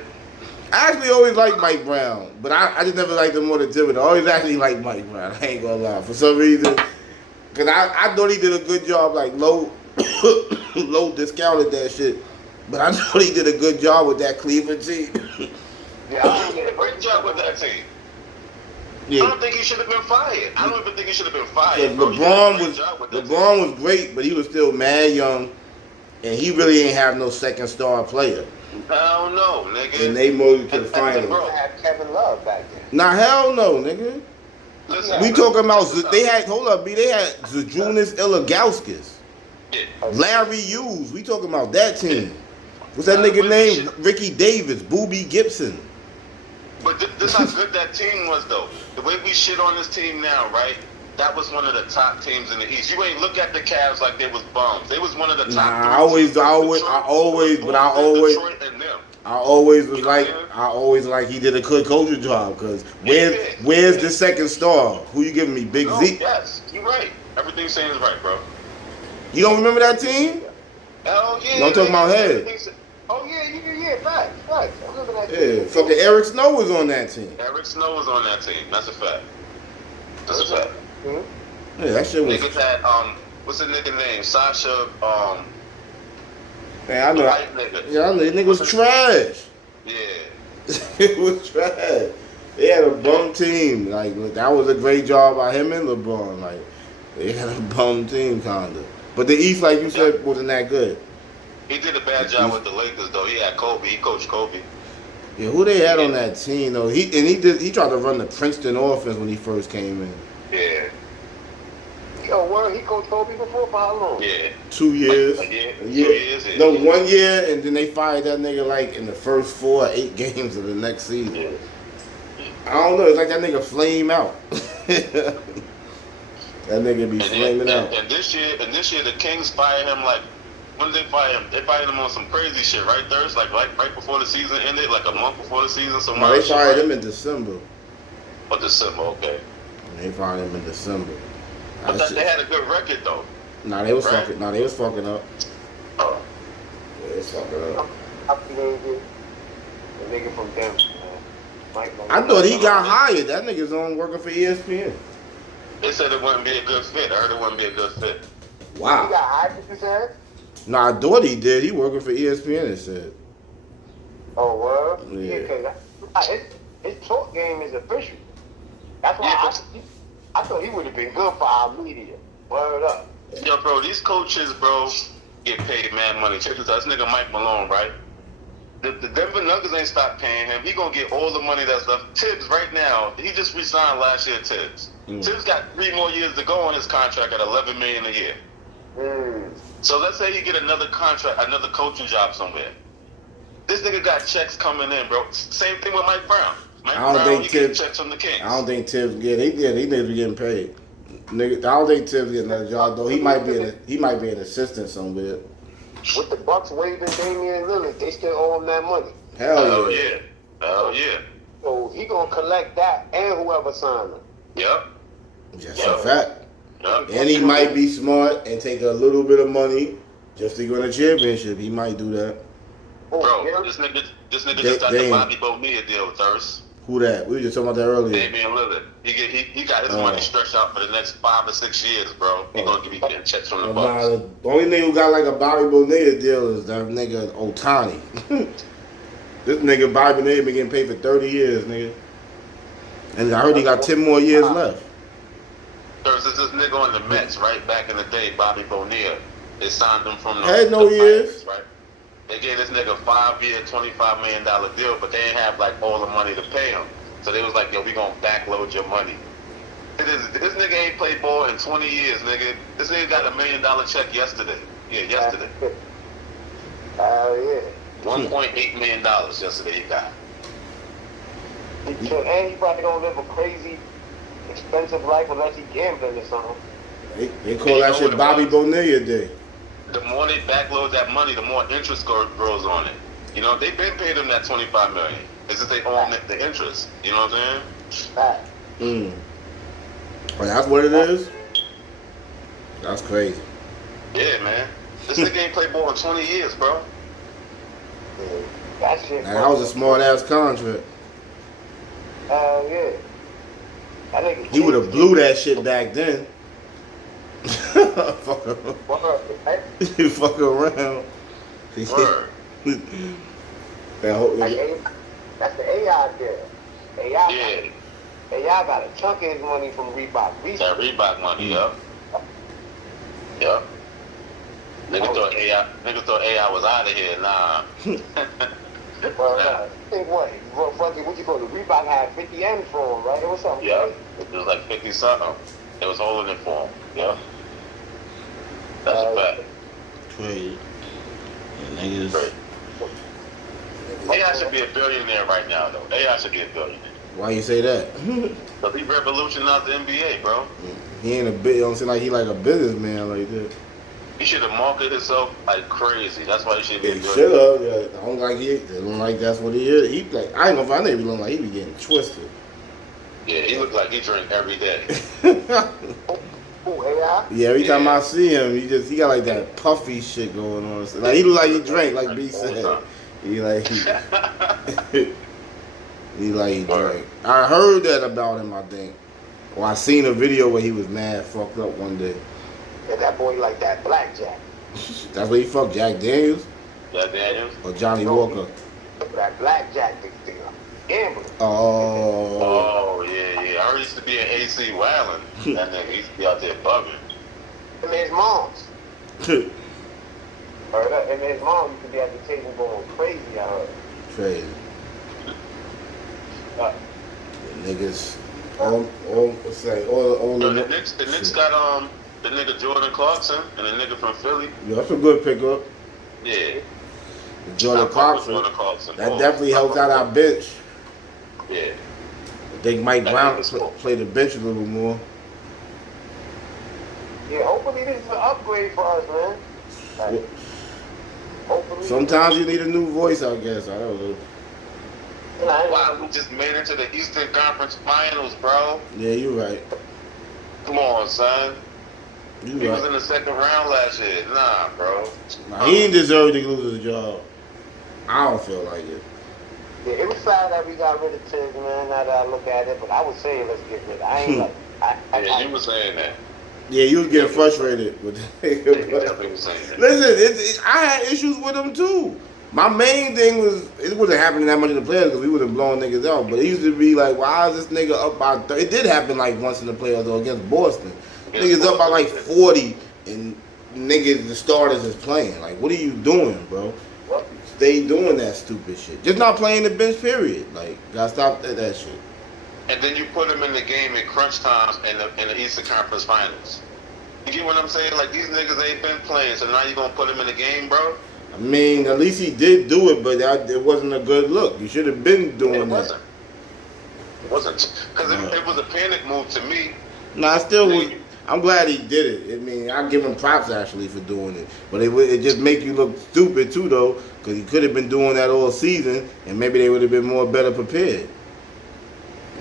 I actually always liked Mike Brown, but I just never liked him more than Tibbs. I always actually liked Mike Brown. I ain't gonna lie. For some reason, Cause I thought he did a good job, like low discounted that shit. But I thought he did a good job with that Cleveland team. Yeah, he did a great job with that team. Yeah. I don't think he should have been fired. I don't even think he should have been fired. LeBron was great, but he was still mad young, and he really ain't have no second star player. I don't know, nigga. And they moved to the finals. Bro, had Kevin Love back then. Nah, hell no, nigga. Listen, We talking about they had they had Zajunas Ilagauskas, Larry Hughes. We talking about that team. What's that nigga name? Ricky Davis, Boobie Gibson. But this how good that team was, though. The way we shit on this team now, right? That was one of the top teams in the East. You ain't look at the Cavs like they was bums. They was one of the top. Nah, I always was like he did a good coaching job. Cause where's the second star? Who you giving me, Big Z? Yes, you're right. Everything you're saying is right, bro. You don't remember that team? Hell yeah. No, I'm talking about head. Oh yeah, facts. I remember that Yeah, team. fucking Eric Snow was on that team. Eric Snow was on that team. That's a fact. That's a fact. Mm-hmm. Yeah, that shit was. Niggas had what's the nigga name? Sasha Man, I know. white nigga. Yeah, I know. That nigga was trash. Yeah. It was trash. They had a bum team. Like that was a great job by him and LeBron. Like they had a bum team, kinda. But the East, like you said, wasn't that good. He did a bad job with the Lakers though. He had Kobe. He coached Kobe. Yeah, who they had on that team though? He tried to run the Princeton offense when he first came in. Yeah. Yo, where he coached Kobe before for how long? Yeah. 2 years. A year. 2 Yeah. years. Yeah. No, 1 year, and then they fired that nigga like in the first 4 or 8 games of the next season. Yeah. I don't know. It's like that nigga flame out. That nigga be flaming out. And this year, the Kings fired him like. When did they fire him? They fired him on some crazy shit, right, Thurs? Like right before the season ended, like a month before the season. No, they fired him in December. Oh, December, okay. They fired him in December. I thought they had a good record though. Nah, they was fucking. Nah, they was fucking up. Oh. Yeah, they was fucking up. The nigga from Denver, man. I thought he got hired. That nigga's on working for ESPN. They said it wouldn't be a good fit. I heard it wouldn't be a good fit. Wow. He got hired, you said? Nah, I thought he did. He working for ESPN, it said. Oh, word? Yeah. Because his talk game is official. That's why I thought he would have been good for our media. Word up. Yo, bro, these coaches, bro, get paid mad money. Check this out. This nigga Mike Malone, right? The Denver Nuggets ain't stopped paying him. He gonna get all the money that's left. Tibbs right now, he just resigned last year, Tibbs. Tibbs got 3 more years to go on his contract at $11 million a year. So let's say he get another contract, another coaching job somewhere. This nigga got checks coming in, bro. Same thing with Mike Brown. Mike Brown, he get checks from the Kings. I don't think Tibbs get. They niggas be getting paid. Nigga, I don't think Tibbs get another job though. He might be an assistant somewhere. With the Bucks waiving Damian Lillard, they still owe him that money. Hell yeah. Hell yeah. So he gonna collect that and whoever signed him. Yep. Just a fact. Yep. And he might be smart and take a little bit of money just to win a championship. He might do that. Bro, this nigga just got the Bobby Bonilla deal with Thurs. Who that? We were just talking about that earlier. Damian Lillard. He got his money stretched out for the next 5 or 6 years, bro. He gonna give me getting checks from the Bucks. The only nigga who got like a Bobby Bonilla deal is that nigga Otani. This nigga Bobby Bonilla been getting paid for 30 years, nigga. And I heard he got 10 more years left. There's this nigga on the Mets, right? Back in the day, Bobby Bonilla. They signed him from the Had no years. Pirates, right? They gave this nigga a 5-year, $25 million deal, but they didn't have like all the money to pay him. So they was like, yo, we gonna backload your money. This nigga ain't played ball in 20 years, nigga. This nigga got $1 million check yesterday. Yeah, yesterday. Yeah. $1.8 million yesterday he got. And he probably gonna live a crazy, expensive life unless he gambling or something. They call that shit Bobby Bonilla Day. The more they backload that money, the more interest grows on it. You know, they've been paying them that $25 million. It's just they own the interest. You know what I'm saying? Well, that's what it is? That's crazy. Yeah, man. This nigga ain't played ball in 20 years, bro. That shit. That was a smart ass contract. Yeah. He would have blew that shit back then. Fuck around. You fuck around. Word. That's the AI there. Yeah. AI got a chunk of his money from Reebok. That Reebok money, yup. Yup. Nigga thought AI was out of here. Nah. Well, think what? What you call it? Reebok had 50 M's for him, right? It was something. Yeah. It was like 50 something. They was holding it for him. Yeah. That's a fact. Crazy. Yeah, niggas. AI should be a billionaire right now, though. AI should be a billionaire. Why you say that? Because he revolutionized the NBA, bro. He ain't a bit. Don't seem like he like a businessman like that. He should have marketed himself like crazy. That's why he should be a He billionaire. should have. Yeah, I don't like he. They don't like that's what he is. He like I ain't gonna find it. He look like he be getting twisted. Yeah, he look like he drink every day. Who, AI? Yeah, every time I see him, he got like that puffy shit going on. So, like he look like he drank, like B said. He like he like he drank. I heard that about him. I think. Or I seen a video where he was mad, fucked up one day. Yeah, that boy like that blackjack. That's what he fucked Jack Daniels Jack Daniels? or Johnny Walker. That blackjack thing. Gambling. Oh. Oh, yeah. I heard he used to be an AC Wildin'. That nigga used to be out there bugging. And his mom's. And his mom used to be at the table going crazy, I heard. Crazy. Niggas. What's that? All the Knicks got the nigga Jordan Clarkson and the nigga from Philly. Yeah, that's a good pickup. Yeah. Jordan Clarkson. That definitely helps out our bench. Yeah. I think Mike Brown play the bench a little more. Yeah, hopefully this is an upgrade for us, man. Like, hopefully. Sometimes you need a new voice, I guess. I don't know. Wow, we just made it to the Eastern Conference Finals, bro. Yeah, you're right. Come on, son. You He right. was in the second round last year. Nah, bro. Nah, he didn't deserve to lose his job. I don't feel like it. Yeah, it was sad that we got rid of Tibbs, man, now that I look at it, but I would say let's get rid of it. I ain't like... Yeah, you were saying that. Yeah, you was getting frustrated with You definitely was saying that. Listen, I had issues with him too. My main thing was, it wasn't happening that much in the playoffs because we would have blown niggas out. But it used to be like, why is this nigga up by 30? It did happen like once in the playoffs though against Boston. Niggas up by like 40 and niggas, the starters is playing. Like, what are you doing, bro? Stay doing that stupid shit. Just not playing the bench, period. Like, gotta stop that shit. And then you put him in the game in crunch times in the Eastern Conference Finals. You get what I'm saying? Like, these niggas ain't been playing, so now you gonna put him in the game, bro? I mean, at least he did do it, but it wasn't a good look. You should have been doing that. It wasn't. Because it was a panic move to me. No, I'm glad he did it. I mean, I give him props actually for doing it. But it just make you look stupid too, though, because he could have been doing that all season, and maybe they would have been better prepared.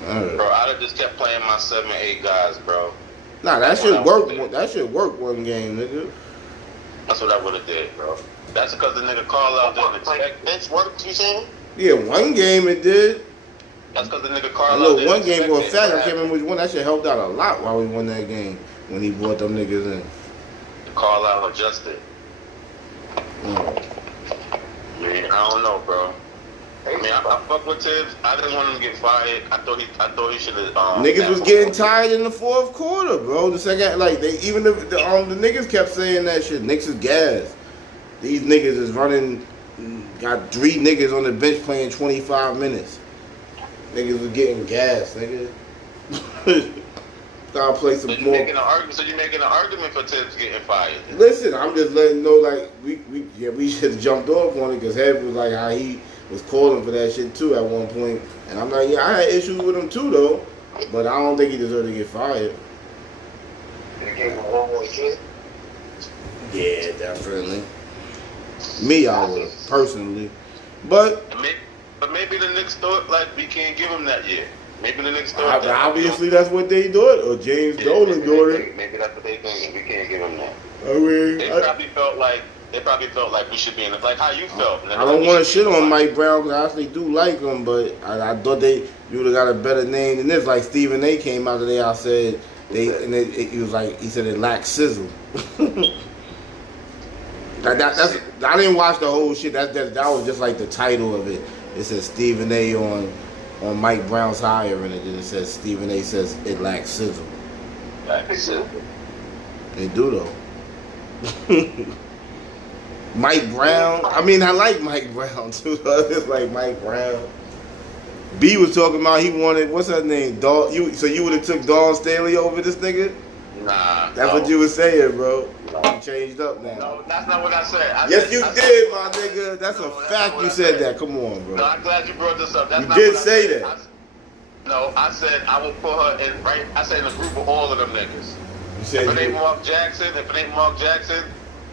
Bro, I'd have just kept playing my 7-8 guys, bro. Nah, that should work. That should work one game, nigga. That's what I would have did, bro. That's because the nigga Carlisle didn't expect bench work, you saying? Yeah, one game it did. That's because the nigga A Carlisle little one game for a fact. I can't remember which one. That shit helped out a lot while we won that game when he brought them niggas in. Carlisle adjusted. I don't know, bro. I mean, I fuck with Tibbs. I didn't want him to get fired. I thought he should have. Niggas was getting tired in the fourth quarter, bro. The second, like even the niggas kept saying that shit. Knicks is gas. These niggas is running. Got 3 niggas on the bench playing 25 minutes. Niggas was getting gas, nigga. Gotta play some more. So you making an argument for Tibbs getting fired? Listen, I'm just letting you know, like we should have jumped off on it because Head was like how he was calling for that shit too at one point, and I'm like, yeah, I had issues with him too though, but I don't think he deserved to get fired. They gave him one more year. Yeah, definitely. Me, I would have personally, but maybe the Knicks thought like we can't give him that year. Maybe the Knicks thought that. Obviously, that's what they thought, or James Dolan thought it. Maybe that's what they think. We can't give him that. I mean, They probably felt like we should be in it. Like how you felt. I don't want to shit on Mike Brown because I actually do like him, but I thought you would have got a better name than this. Like Stephen A. came out today, I said He was like, he said it lacked sizzle. That's I didn't watch the whole shit. That was just like the title of it. It says Stephen A. on Mike Brown's hire, and it says Stephen A. says it lacks sizzle. They do though. Mike Brown. I mean, I like Mike Brown too. It's like Mike Brown. B was talking about he wanted, what's her name? So you would have took Dawn Staley over this nigga? Nah. That's what you were saying, bro. You changed up now. No, that's not what I said. Yes, you did, my nigga. That's a fact. You said that. Come on, bro. No, I'm glad you brought this up. That's You not did what I say said. that. No, I said I will put her in right. I said in a group of all of them niggas. You said If it ain't Mark Jackson,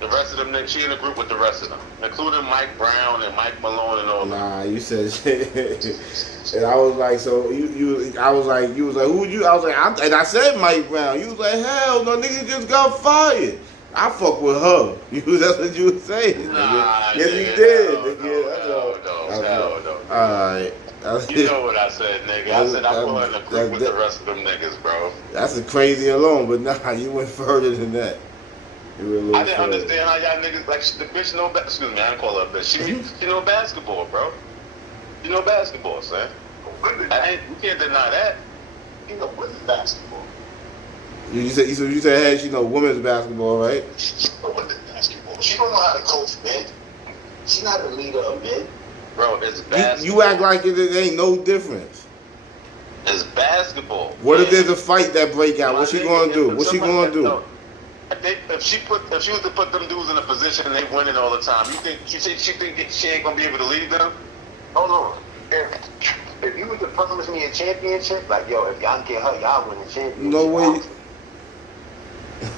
the rest of them niggas, she in a group with the rest of them, including Mike Brown and Mike Malone and all that. Nah, you said shit. And I was like, so you was like, who would you? I was like, and I said Mike Brown. You was like, hell no, nigga just got fired. I fuck with her. That's what you were saying. Nah, yes, you did. No. Alright. You know what I said, nigga. I said I put her in a group with the rest of them niggas, bro. That's a crazy alone, but nah, you went further than that. I didn't understand how y'all niggas, like, the bitch know, excuse me, I didn't call her a bitch. She know basketball, bro. You know basketball, son. You can't deny that. You know women's basketball. You said, hey, she know women's basketball, right? She know women's basketball. She don't know how to coach men. She's not a leader of men. Bro, it's basketball. You act like it ain't no difference. It's basketball. What if there's a fight that break out? What she gonna do? What she gonna do? If she was to put them dudes in a position and they winning all the time, you think she ain't gonna be able to lead them? Hold on. If you was to promise me a championship, like, yo, if y'all get her, y'all win the championship. No way.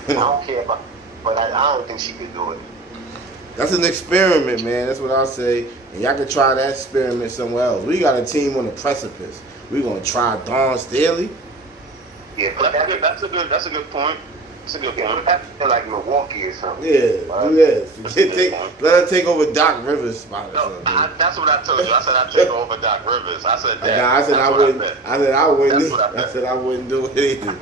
I don't care about, but I don't think she could do it. That's an experiment, man. That's what I say. And y'all can try that experiment somewhere else. We got a team on the precipice. We gonna try Dawn Staley. Yeah, but that's a good point. That's a good point. That's like Milwaukee or something. Yeah, do that. Let her take over Doc Rivers' spot. No, that's what I told you. I said I'd take over Doc Rivers. I said that. Nah, I said I wouldn't. I said I wouldn't do it either.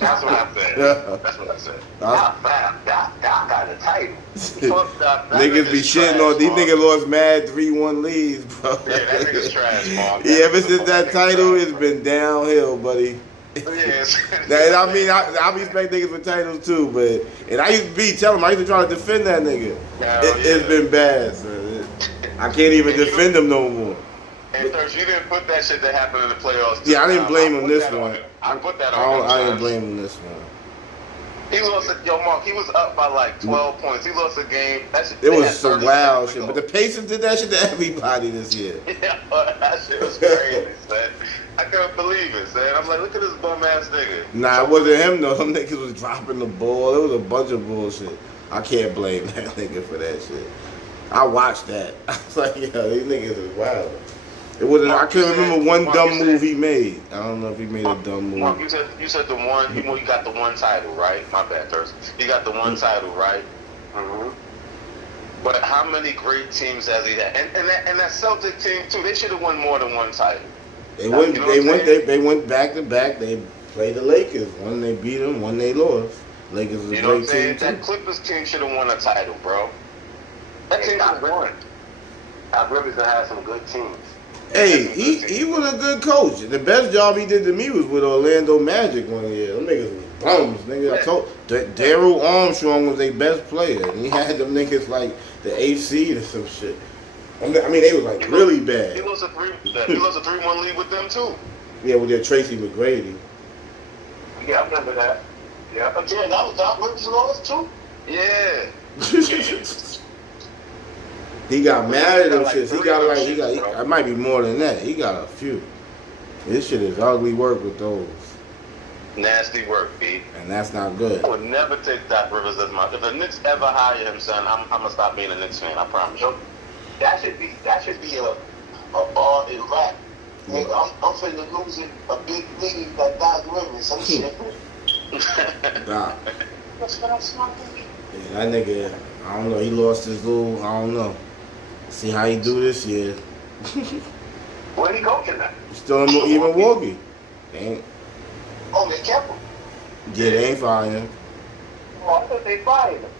That's what I said. That's what I said. Doc got a title. Niggas be shitting on these niggas lost mad 3-1 leads, bro. Yeah, that nigga's trash, Mark. Yeah, ever since that title, it's been downhill, buddy. Yes. I mean, I respect niggas for titles too, but I used to be telling him, I used to try to defend that nigga. It's been bad, son. I can't even defend him no more. And first, you didn't put that shit that happened in the playoffs. Yeah, I didn't blame him this one. I put that on him. I didn't blame him this one. He lost Mark, he was up by like 12 points. He lost a game. It was some wild shit. But the Pacers did that shit to everybody this year. Yeah, that shit was crazy, man. I couldn't believe it, man. I'm like, look at this bum ass nigga. Nah, it wasn't him though. Them niggas was dropping the ball. It was a bunch of bullshit. I can't blame that nigga for that shit. I watched that. I was like, yo, these niggas is wild. It wasn't. I can't remember one dumb move he made. I don't know if he made a dumb move. Mark, you said the one. You got the one title, right? My bad, Thursday. You got the one title, right? Mm-hmm. But how many great teams has he had? And that Celtic team too. They should have won more than one title. They went back to back. They played the Lakers. One they beat them. One they lost. Lakers was a great team too. That Clippers team should have won a title, bro. That team should have won. Doc Rivers had some good teams. Hey, he was a good coach. The best job he did to me was with Orlando Magic one year. Them niggas was bums, nigga. I told Daryl Armstrong was their best player. And he had them niggas like the AC or some shit. I mean, they was like really bad. He lost a 3-1 lead with them too. Yeah, with their Tracy McGrady. Yeah, I remember that. Yeah, again, that was Doc Rivers lost too. Yeah. He got mad at them shits. It might be more than that. He got a few. This shit is ugly work with those. Nasty work, B. And that's not good. I would never take Doc Rivers as my. If the Knicks ever hire him, son, I'm gonna stop being a Knicks fan. I promise you. That should be a bar in rap. Nigga, I'm finna lose a big league like Doc Rivers. Some shit. Doc. That's what I'm smoking. Yeah, that nigga, I don't know. He lost his little. I don't know. See how he do this year. Where he coaching at? He's still in Milwaukee. Ain't. Oh, they kept him. Yeah, they ain't firing him. Oh, I thought they fired him.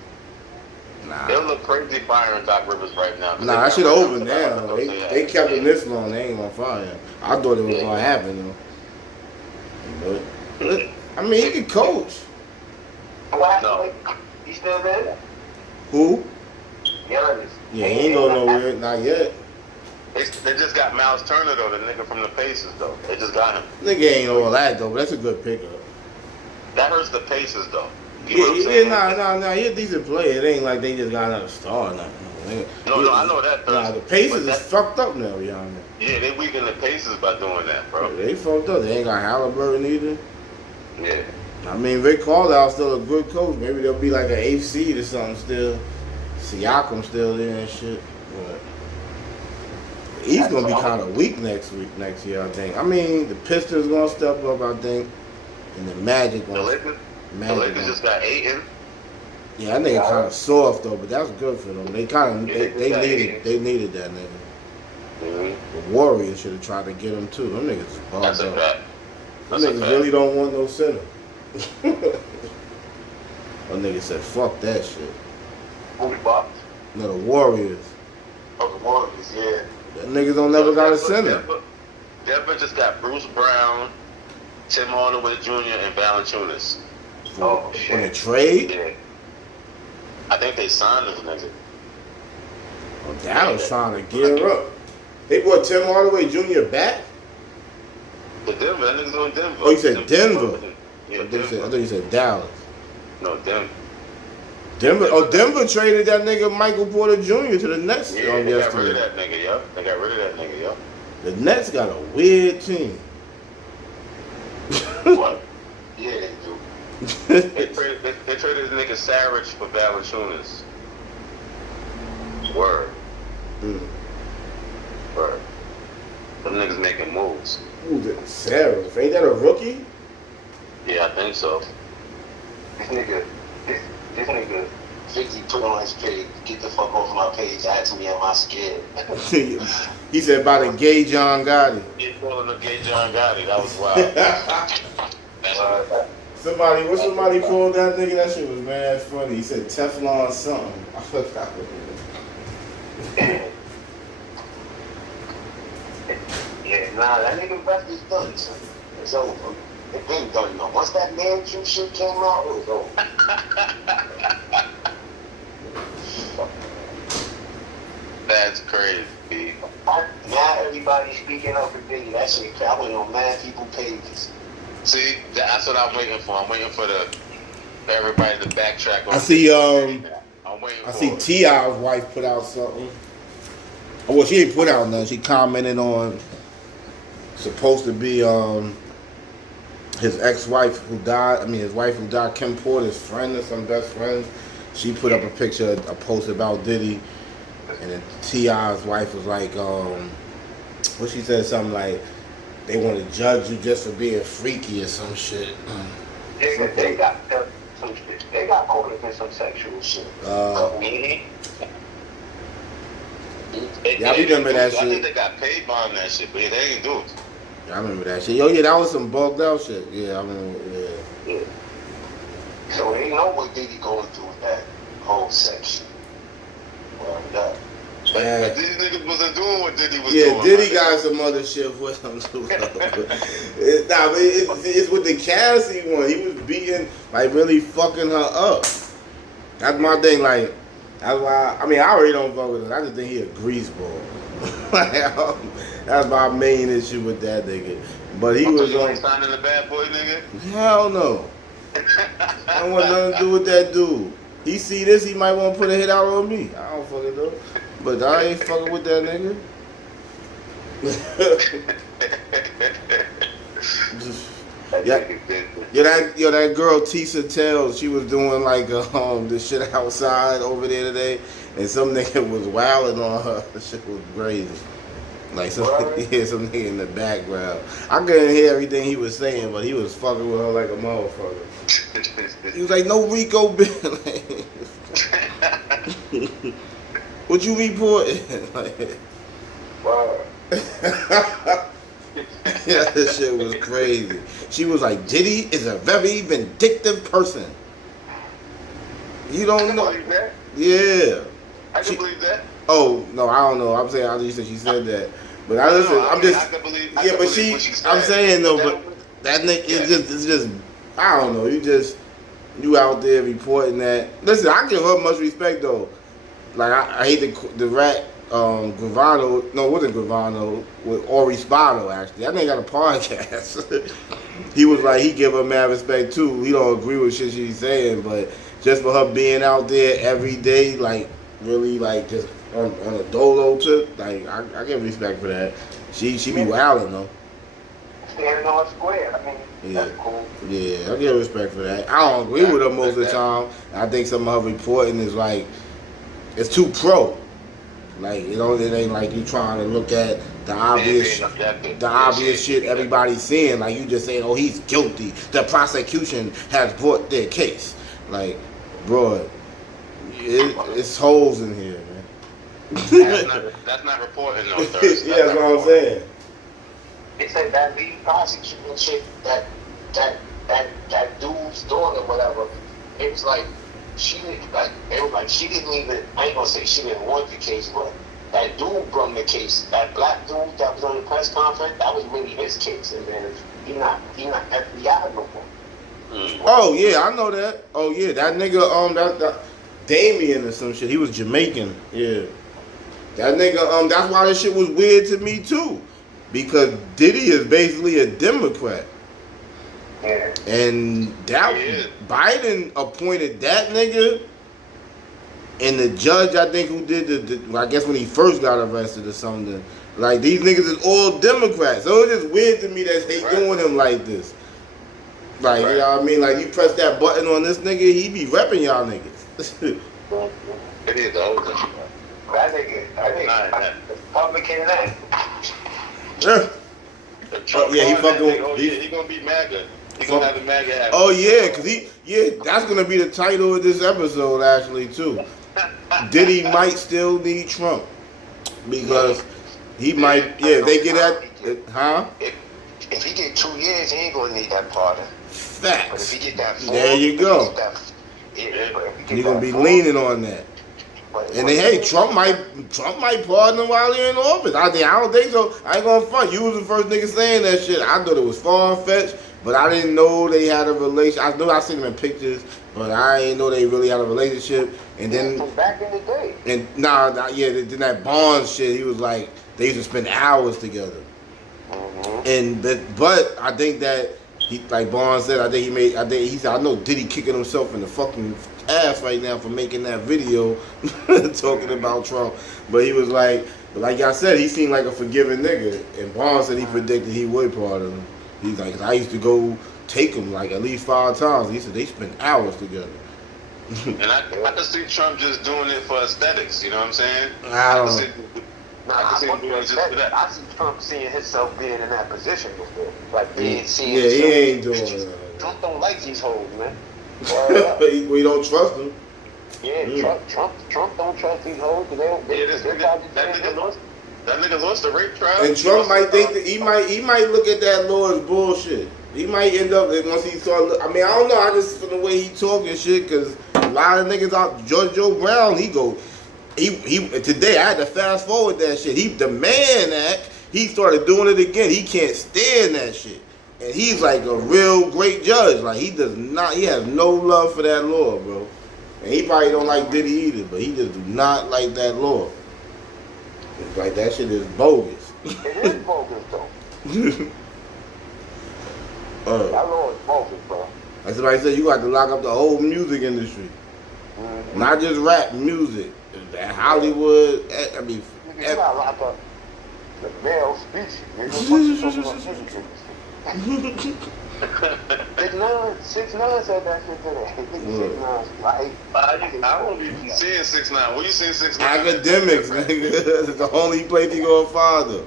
Nah. They'll look crazy firing Doc Rivers right now. Nah, that shit over now. They kept him this long. They ain't gonna fire him. I thought it was gonna happen though. But I mean, he can coach. What happened? He still there? Who? Giannis. Yeah, he ain't going nowhere. Not yet. They just got Miles Turner though, the nigga from the Pacers though. They just got him. Nigga ain't all that though, but that's a good pickup. That hurts the Pacers though. You know what I'm saying? Nah. He a decent player. It ain't like they just got another star or nothing. No, I know that. Nah, the Pacers is fucked up now, y'all. Yeah, they weaken the Pacers by doing that, bro. They fucked up. They ain't got Halliburton either. Yeah. I mean, Rick Carlisle's still a good coach. Maybe they'll be like an 8th seed or something still. Siakam still there and shit. But he's gonna be kind of weak next year, I think. I mean, the Pistons gonna step up, I think, and the Magic gonna. The Lakers just got Ayton. Yeah, that nigga kind of soft though, but that's good for them. They kind of they needed that nigga. Mm-hmm. The Warriors should have tried to get him too. Them niggas is bugged That's a up. fact. Them niggas really don't want no center. That nigga said, "Fuck that shit." Who the Bucks? No, the Warriors. Oh, the Warriors, yeah. That niggas don't never got a center. Denver just got Bruce Brown, Tim Hardaway Jr., and Valanciunas. Oh, In a shit. trade? Yeah. I think they signed this nigga. Oh, Dallas trying to gear up. They brought Tim Hardaway Jr. back? The Denver, that nigga's on Denver. Oh, you said Denver. Yeah, I Denver. thought you said Dallas. No, Denver. Denver traded that nigga Michael Porter Jr. to the Nets. Yeah, they got rid of that nigga, yo. They got rid of that nigga, yo. The Nets got a weird team. What? Yeah, they do. They traded this nigga Sarich for Valanciunas. Word. Mm. Word. Them niggas making moves. Who's it? Sarah. Ain't that a rookie? Yeah, I think so. This nigga, 50 put on his page, get the fuck off my page, add to me, am I scared? He said about a gay John Gotti. He calling him gay John Gotti. That was wild. Somebody pulled that nigga. That shit was mad funny. He said Teflon something. I forgot what it Yeah, nah, that nigga best is done, son. It's over. It been done, though. Once that man Jew shit came out, it was over. That's crazy, B. Now everybody's speaking up for Biggie. That shit, I went on mad people pages. See, that's what I'm waiting for. I'm waiting for everybody to backtrack. On I see. I'm waiting. I see T.I.'s wife put out something. Oh, well, she ain't put out nothing. She commented on supposed to be his ex-wife who died. I mean, his wife who died, Kim Porter's friend or some best friends. She put up a picture, a post about Diddy, and then T.I.'s wife was like, what she said, something like, they want to judge you just for being freaky or some shit. They got some shit. They got caught up in some sexual shit. Yeah, I remember that I think shit. they got paid behind that shit, but yeah, they ain't do it. I remember that shit. Yo, yeah, that was some bugged out shit. Yeah, I remember. Yeah. So they know what Diddy going through with that whole section. Well, that. But these niggas wasn't doing what Diddy was doing. Yeah, Diddy got some other shit with him too. It's with the Cassie one. He was beating, like, really fucking her up. That's my thing. Like, that's why. I mean, I already don't fuck with him. I just think he a greaseball. That's my main issue with that nigga. But he was on signing the bad boy nigga. Hell no. I don't want nothing to do with that dude. He see this, he might want to put a hit out on me. I don't fucking know. But I ain't fucking with that nigga. That girl Tisa Tales, she was doing like this shit outside over there today, and some nigga was wilding on her. The shit was crazy. Like some nigga in the background. I couldn't hear everything he was saying, but he was fucking with her like a motherfucker. He was like, "No Rico Bill." What you reporting? Like, Wow. Yeah, this shit was crazy. She was like, Diddy is a very vindictive person. You I don't can know? believe that. Yeah. I can She- believe that. Oh no, I don't know. I'm saying I just said she said that, but I No, listen. I I'm mean, just I can believe. yeah, but she. I'm saying though, but that nigga Yeah. it's just I don't know. You out there reporting that. Listen, I give her much respect though. Like I hate the rat Gravano. No, it wasn't Gravano with Ori Spano actually. That nigga got a podcast. He was like he give her mad respect too. He don't agree with shit she's saying, but just for her being out there every day, like really like just on a dolo tip, like I give respect for that. She be wilding though. Standing on square. I mean, Yeah. that's cool. Yeah, I give respect for that. I don't agree with her most of the time. I think some of her reporting is like it's too pro. Like it ain't like you trying to look at the obvious shit everybody's seeing. Like you just saying, oh, he's guilty. The prosecution has brought their case. Like, bro, it's holes in here, man. That's not reporting no thirst. Yeah, that's what I'm saying. It said that lead prosecuting shit, that dude's daughter, whatever. It was like she didn't even. I ain't gonna say she didn't want the case, but that dude brought the case. That black dude that was on the press conference, that was really his case, and then he not FBI no more. Oh yeah, I know that. Oh yeah, that nigga that Damien or some shit. He was Jamaican. Yeah. That nigga that's why this shit was weird to me too. Because Diddy is basically a Democrat. Yeah. And that Biden appointed that nigga and the judge I think who did I guess when he first got arrested or something. Like these niggas is all Democrats. So it's just weird to me that they doing him like this. Like, you know what I mean? Like, you press that button on this nigga, he be repping y'all niggas. It is the old thing. That nigga, Republican that. Yeah. Yeah, he fucking. Oh, yeah, he gonna be MAGA. He gonna have the MAGA hat. Oh, yeah, because that's going to be the title of this episode, actually, too. Diddy might still need Trump. Because he might, if they get at, huh? If he get 2 years, he ain't gonna need that pardon. Facts. But if he get that 4, there you go. You're gonna be leaning on that. And then, hey, Trump might pardon him while he's in office. I don't think so. I ain't gonna front. You was the first nigga saying that shit. I thought it was far fetched, but I didn't know they had a relation. I knew I seen them in pictures, but I didn't know they really had a relationship. And then from back in the day. And then that Bond shit. He was like they used to spend hours together. And but I think that he, like Bond said, he said, I know Diddy kicking himself in the fucking ass right now for making that video talking about Trump. But he was like I said, he seemed like a forgiving nigga. And Bond said he predicted he would pardon him. He's like, I used to go take him like at least 5 times. He said they spent hours together. And I can see Trump just doing it for aesthetics. You know what I'm saying? I see Trump seeing himself being in that position before. Like being seen. Yeah, he ain't doing it. Trump don't like these hoes, man. We don't trust him. Yeah, Trump don't trust these hoes because that nigga lost the rape trial. And Trump might think that he might look at that law as bullshit. He might end up once he start. I mean, I don't know. I just from the way he talking shit, because a lot of niggas out. Joe Brown, he today I had to fast forward that shit. The Mann Act, he started doing it again. He can't stand that shit, and he's like a real great judge. Like he has no love for that law, bro. And he probably don't like Diddy either, but he just do not like that law. It's like that shit is bogus. It is bogus though. That law is bogus, bro. Like somebody said, you got to lock up the whole music industry. Not just rap, music. Hollywood, I mean... You gotta lock up the male species. Nigga, 6ix9ine said that shit today. 6ix9ine, right? I won't be seeing 6ix9ine. Where you seeing 6ix9ine? Academics, nigga. That's the only place he gonna find them.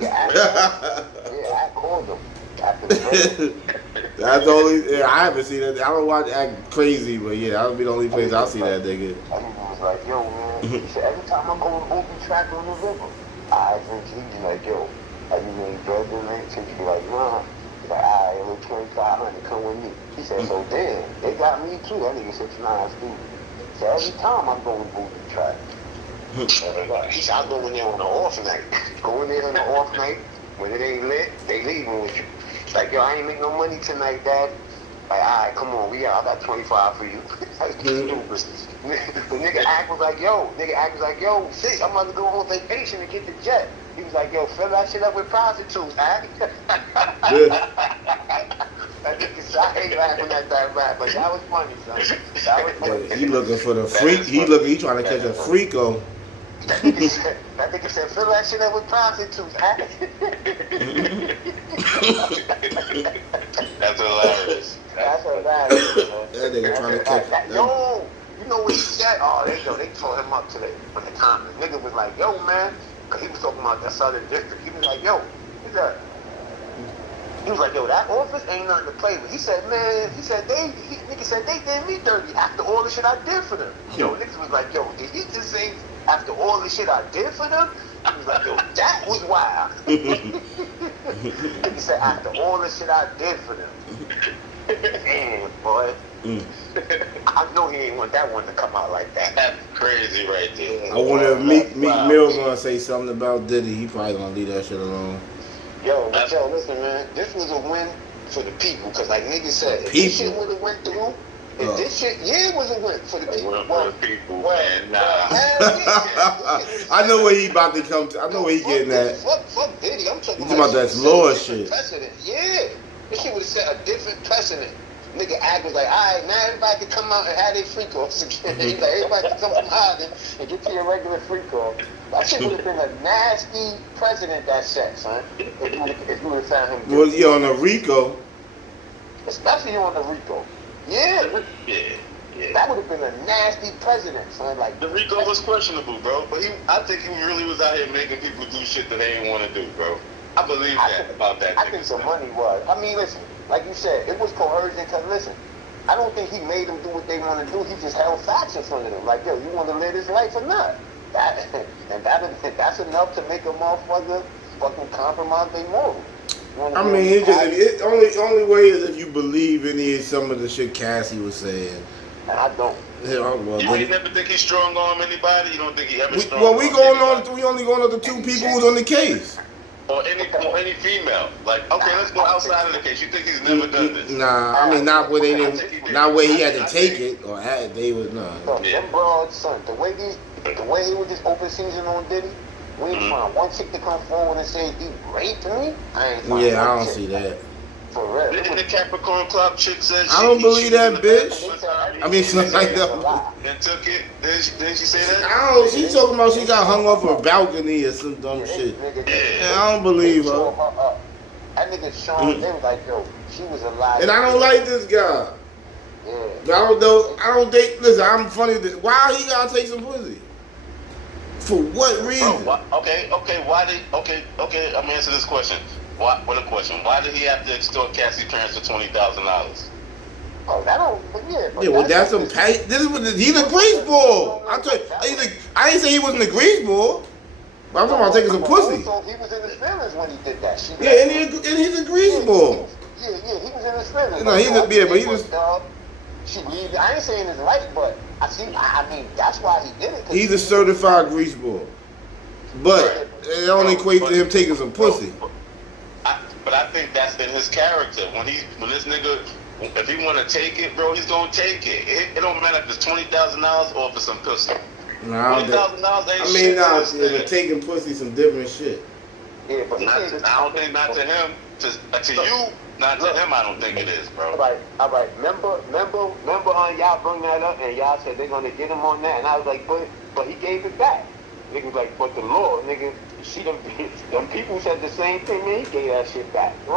I called him. That's the only. Yeah, I haven't seen it. I don't watch Act Crazy, but yeah, that would be the only place I'll see that nigga. That nigga was like, yo, man. He said, every time I go to open track on the river, I drink. He was like, yo, Like, you know, drug dealer, and she be like, nah. He's like, alright, it was 2,500, come with me. He said, so damn, they got me too. That nigga said, nah, stupid. So every time I go with booty track. He said, I go in there on the off night. Go in there on the off night. When it ain't lit, they leaving with you. It's like, yo, I ain't make no money tonight, Dad. Like, alright, come on, we out. I got 25 for you. Like, stupid. The nigga act was like, yo, sis, I'm about to go on vacation to get the jet. He was like, yo, fill that shit up with prostitutes, huh? I ain't laughing at that rap, but that was funny, son. That was funny. He looking for the freak. He trying to catch a freako. That nigga said, fill that shit up with prostitutes, huh? That's hilarious. That's hilarious, man. That nigga trying to catch. Yo, you know what he said? Oh, they tore him up today on the comment. The nigga was like, yo, man, because he was talking about that southern district. He was like, yo, he was like, yo, that office ain't nothing to play with. He said, man, nigga said they did me dirty after all the shit I did for them. Yo, niggas was like, yo, did he just say after all the shit I did for them? He was like, yo, that was wild. Nigga said, after all the shit I did for them. Damn, boy. I know he ain't want that one to come out like that. That's crazy right there. I wonder if Meek Mill gonna say something about Diddy. He probably gonna leave that shit alone. Yo, listen, man. This was a win for the people, because like niggas said, if this shit would have went through, if this shit, it was a win for the people. Man, I know where he about to come to. I know where he getting at. Fuck Diddy. I'm talking about that Lord shit. Precedent. Yeah. This shit would have set a different precedent. Nigga Ag was like, alright, now everybody can come out and have their freak offs again. He's like, everybody can come from Ogden and get to your regular freak off. That shit would have been a nasty precedent that set, son. If you would have found him guilty. Well, yeah, on the Rico. Especially on the Rico. Yeah. That would have been a nasty precedent, son. Like, the Rico was questionable, bro. But I think he really was out here making people do shit that they didn't want to do, bro. I believe about that. I think the money was. I mean, listen, like you said, it was coercion. Because listen, I don't think he made them do what they want to do. He just held facts in front of them. Like, yo, you want to live this life or not? That's enough to make a motherfucker fucking compromise their morals. I mean, only way is if you believe some of the shit Cassie was saying. And I don't. You never think he's strong on anybody? You don't think he ever strong on we only going on the two people who's on the case. Or any female. Like, okay, let's go outside of the case. You think he's never done this? Nah, I mean, not where he had to take it, or they was, nah. Them broads, son, the way he was this open season on Diddy, we ain't find one chick to come forward and say he raped me. I ain't find I don't see that. For real. Didn't the Capricorn Club chick say I don't believe that bitch. I mean, something like that. And took it. Didn't she say that? I don't. She talking about she got hung off a balcony or some dumb shit. Yeah, I don't believe her. That nigga Sean, they was like, yo, she was alive. And I don't like this guy. Yeah. I don't think. Listen, I'm funny. Why he gotta take some pussy? For what reason? Bro, okay. I'm gonna answer this question. What a question. Why did he have to extort Cassie's parents for $20,000? Oh, that don't. Yeah, well, that's some pay. This is what he's a greaseball. I didn't say he wasn't a greaseball. But I'm talking about taking some pussy. So he was in his feelings when he did that. And he's a greaseball. Yeah, he was in his feelings. No, but he was. I ain't saying it's right, but I mean, that's why he did it. He's a certified greaseball. But it only equates to him taking some pussy. But I think that's in his character. When this nigga, if he want to take it, bro, he's gonna take it. It don't matter if it's $20,000 or if it's some pussy. $20,000 ain't shit. But taking pussy some different shit. Yeah, but I don't think not to him. To you, not to him. I don't think it is, bro. All right. Remember, y'all bring that up and y'all said they're gonna get him on that, and I was like, but he gave it back. Nigga was like, but the Lord, nigga. See them people said the same thing, man. He gave that shit back. Yeah.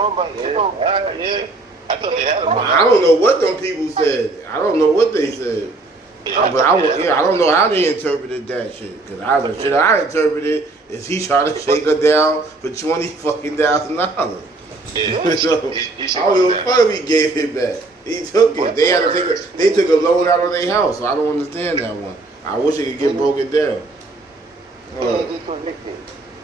I thought they had him. I don't know what them people said. I don't know what they said. I don't know how they interpreted that shit. Cause the shit I interpreted is he trying to shake her down for $20,000. Yeah. So I don't know if he gave it back. He took it. They took a loan out of their house. So I don't understand that one. I wish it could get broken down. He convicted.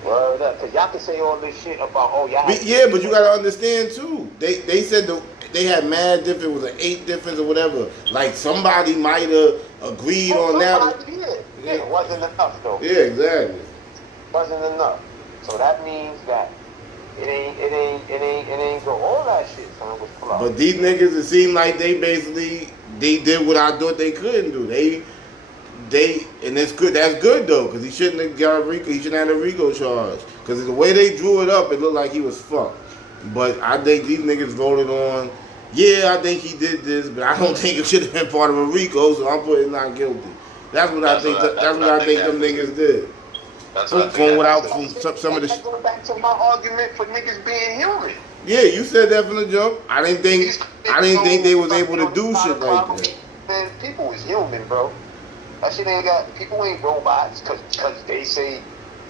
Word up, cause y'all can say all this shit about Yeah, but you gotta understand too. They said they had mad difference, it was an 8 difference or whatever. Like somebody might have agreed on that. Yeah, it wasn't enough though. Yeah, exactly. Wasn't enough. So that means that it ain't go. All that shit, son, was flawed. But these niggas, it seemed like they did what I thought they couldn't do. And it's good. That's good though, because he shouldn't have got a RICO. He shouldn't have had a RICO charge. Because the way they drew it up, it looked like he was fucked. But I think these niggas voted on. Yeah, I think he did this, but I don't think it should have been part of a RICO. So I'm putting not guilty. That's what I think. That's what I think them niggas did. That's what From some of the. That goes back to my argument for niggas being human. Yeah, you said that from the jump. I didn't think they was able to do shit like that. Man, people is human, bro. That shit ain't got. People ain't robots because they say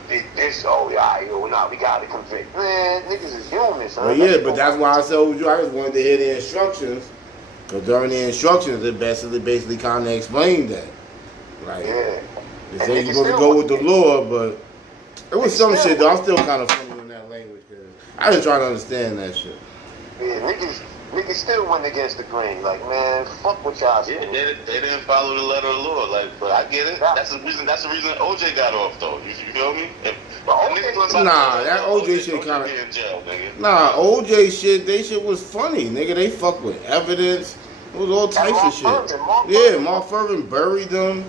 this. Oh yeah, we gotta convict. Man, niggas is human, son. Well, yeah, but that's why I told you I just wanted to hear the instructions. Because during the instructions, it basically kind of explained that. Like, yeah. they say you're supposed to go with the law, but it was some shit though. I'm still kind of funny in that language because I didn't try to understand that shit. Yeah, niggas still went against the grain. Like, man, fuck what y'all Yeah, saying. they didn't follow the letter of the law. Like, but I get it. That's the reason OJ got off though. You feel me? Nah, that OJ shit kind of. In jail, nigga. Nah, OJ shit. They shit was funny, nigga. They fuck with evidence. It was all types of shit. Yeah, Mark Furman buried them.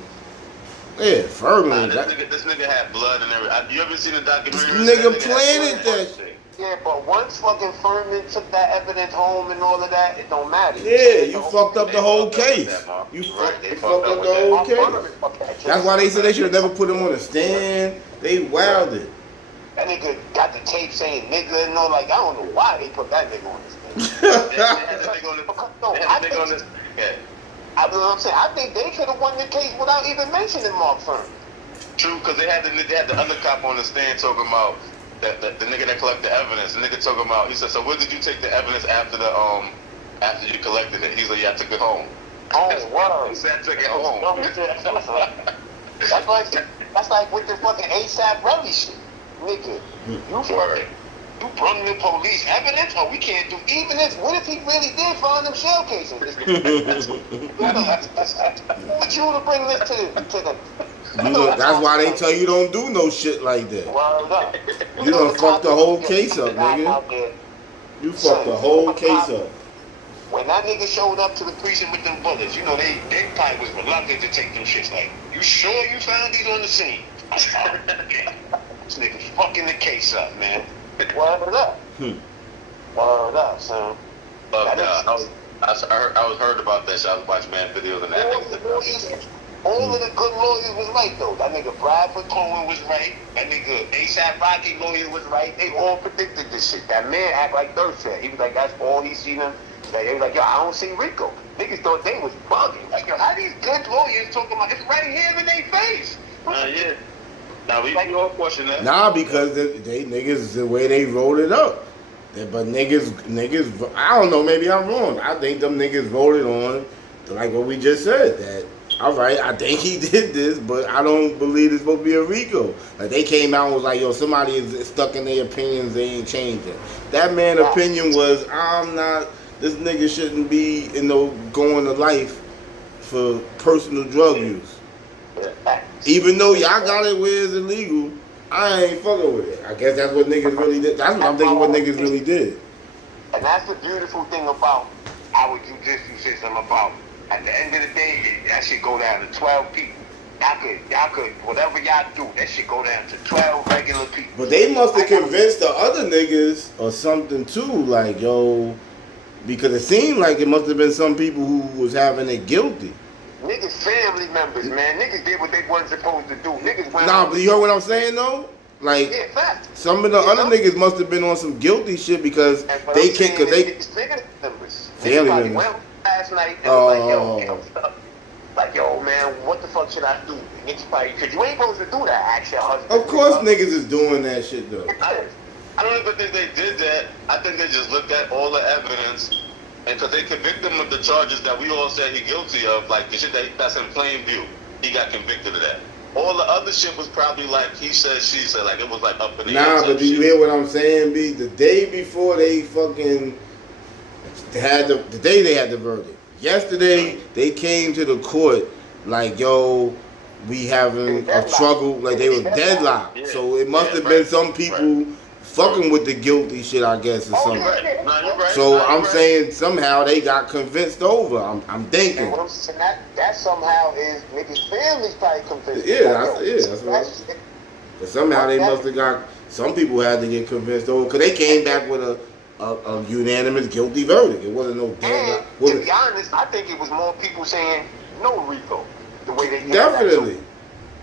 Yeah, Furman. This nigga had blood and everything. You ever seen the documentary? This nigga planted that shit. Yeah, but once fucking Furman took that evidence home and all of that, it don't matter. Yeah, you fucked up the whole case. You fucked up the whole case. That's why they said they should have never put him on the stand. They wilded. That nigga got the tape saying nigga and all. Like, I don't know why they put that nigga on the stand. I think they could have won the case without even mentioning Mark Furman. True, because they had the other cop on the stand talking about the nigga that collected the evidence. The nigga talking about, he said, so where did you take the evidence after you collected it? He's like, yeah, I took it home. Oh, wow. He said I took it home. That's like with the fucking ASAP Rocky shit. Nigga, you brought the police evidence? Oh, we can't do even if. What if he really did find them shell casings? Who would you to bring this to them? That's why they tell you don't do no shit like that. You done fucked the whole case up, nigga. You fucked the whole case up. When that nigga showed up to the precinct with them bullets, you know, they probably was reluctant to take them shits. Like, you sure you found these on the scene? This nigga fucking the case up, man. Word up. Word up, son. I was heard about that shit. I was watching man videos and that. All of the good lawyers was right, though. That nigga Bradford Cohen was right. That nigga ASAP Rocky lawyer was right. They all predicted this shit. That man act like dirt said. He was like, that's all he seen him. They was like, yo, I don't see Rico. Niggas thought they was bugging. Like, yo, how these good lawyers talking about, it's right here in their face. Yeah. Now, we all question that. Nah, because they niggas, the way they rolled it up. But niggas, I don't know, maybe I'm wrong. I think them niggas voted on, like what we just said, that, all right, I think he did this, but I don't believe it's supposed to be a RICO. Like, they came out and was like, yo, somebody is stuck in their opinions, they ain't changed it. That man's opinion was, this nigga shouldn't be, going to life for personal drug use. Even though y'all got it where it's illegal, I ain't fucking with it. I guess that's what niggas really did. That's what I'm thinking what niggas really did. And that's the beautiful thing about our judicial system about, at the end of the day, that should go down to 12 people. Y'all could, whatever y'all do, that should go down to 12 regular people. But they must have convinced the other niggas or something too, like, yo, because it seemed like it must have been some people who was having it guilty. Niggas family members, man. Niggas did what they wasn't supposed to do. Niggas went but you heard what I'm saying though? Like, some of the other niggas must have been on some guilty shit because they can't, cause they family members. Went last night and was like, yo, man, what the fuck should I do? Niggas probably, cause you ain't supposed to do that, ask your husband. Of course niggas is doing that shit though. I don't even think they did that. I think they just looked at all the evidence, and because they convicted him of the charges that we all said he guilty of, like the shit that's in plain view, he got convicted of that. All the other shit was probably like he said, she said, like it was like up in the air. Nah, type but do you shit. hear what I'm saying, B? The day before they fucking had the day they had the verdict. Yesterday they came to the court like, yo, we having a struggle, like they was deadlocked. Yeah. So it must Yeah, have been right. some people fucking with the guilty shit, I guess, or something. Right. No, you're right. So No, I'm you're saying somehow they got convinced over. I'm thinking. And what I'm saying, that somehow is niggas' families probably convinced. That's what. But somehow they must have got. Some people had to get convinced over because they came back with a unanimous guilty verdict. It wasn't no And damn. to be honest, I think it was more people saying no Rico. The way they did Definitely. that.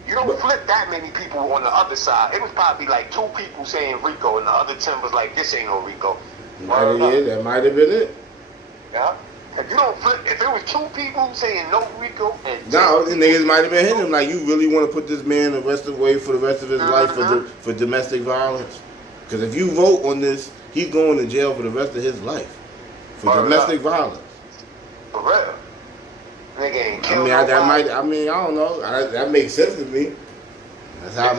You don't flip that many people on the other side. It was probably like 2 people saying Rico, and the other 10 was like, this ain't no Rico. That might have been it. Yeah. If you don't flip, if it was 2 people saying no Rico, and No, the niggas might have been hitting him like, you really want to put this man the rest of the way for the rest of his life for domestic violence? Because if you vote on this, he's going to jail for the rest of his life for domestic violence. For real. Nigga ain't I killed mean, nobody. I don't know. That makes sense to me. That's how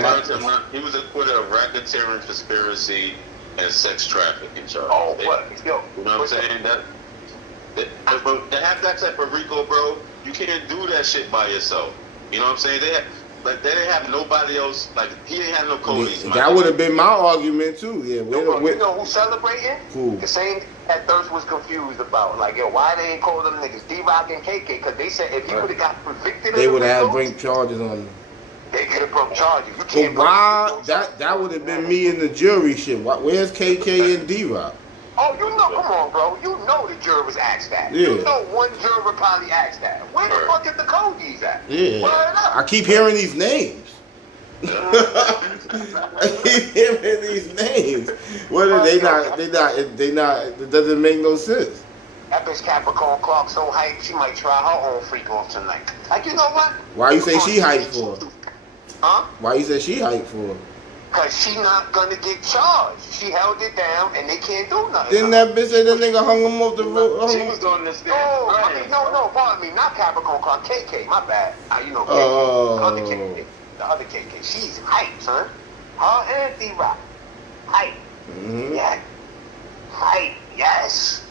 He was acquitted of racketeering, conspiracy, and sex trafficking charges. Oh, what? Yo, you know what I'm saying? To have that type of RICO, bro, you can't do that shit by yourself. You know what I'm saying? They didn't have nobody else. Like he didn't have no codies. That would have been my argument too. Yeah, you know who's celebrating? Who? The same that Thirst was confused about. Like, yo, why they ain't call them niggas D-Rock and KK? Because they said if he would have got convicted, they would have had bring charges on them. They could have brought charges. You But can't. why? That would have been me in the jury shit. Where's KK and D-Rock? Oh, you know, come on, bro. You know the jurors asked that. Yeah. You know one juror probably asked that. Where the fuck is the Cody's at? Yeah. Word up. I keep hearing these names. I keep hearing these names. What are they not? It doesn't make no sense. That bitch Capricorn Clark so hyped, she might try her own freak off tonight. Like, you know what? Why you say she hyped for? Huh? Why you say she hyped for? Because she not gonna get charged. She held it down and they can't do nothing. Didn't that bitch say that nigga hung him off the road? She was doing this thing. No, pardon me, not Capricorn Clark, KK, my bad. You know, KK, the other KK. The other KK. She's hype, son. Her and D-Rock. Hype. Mm-hmm. Yeah. Hype, yes.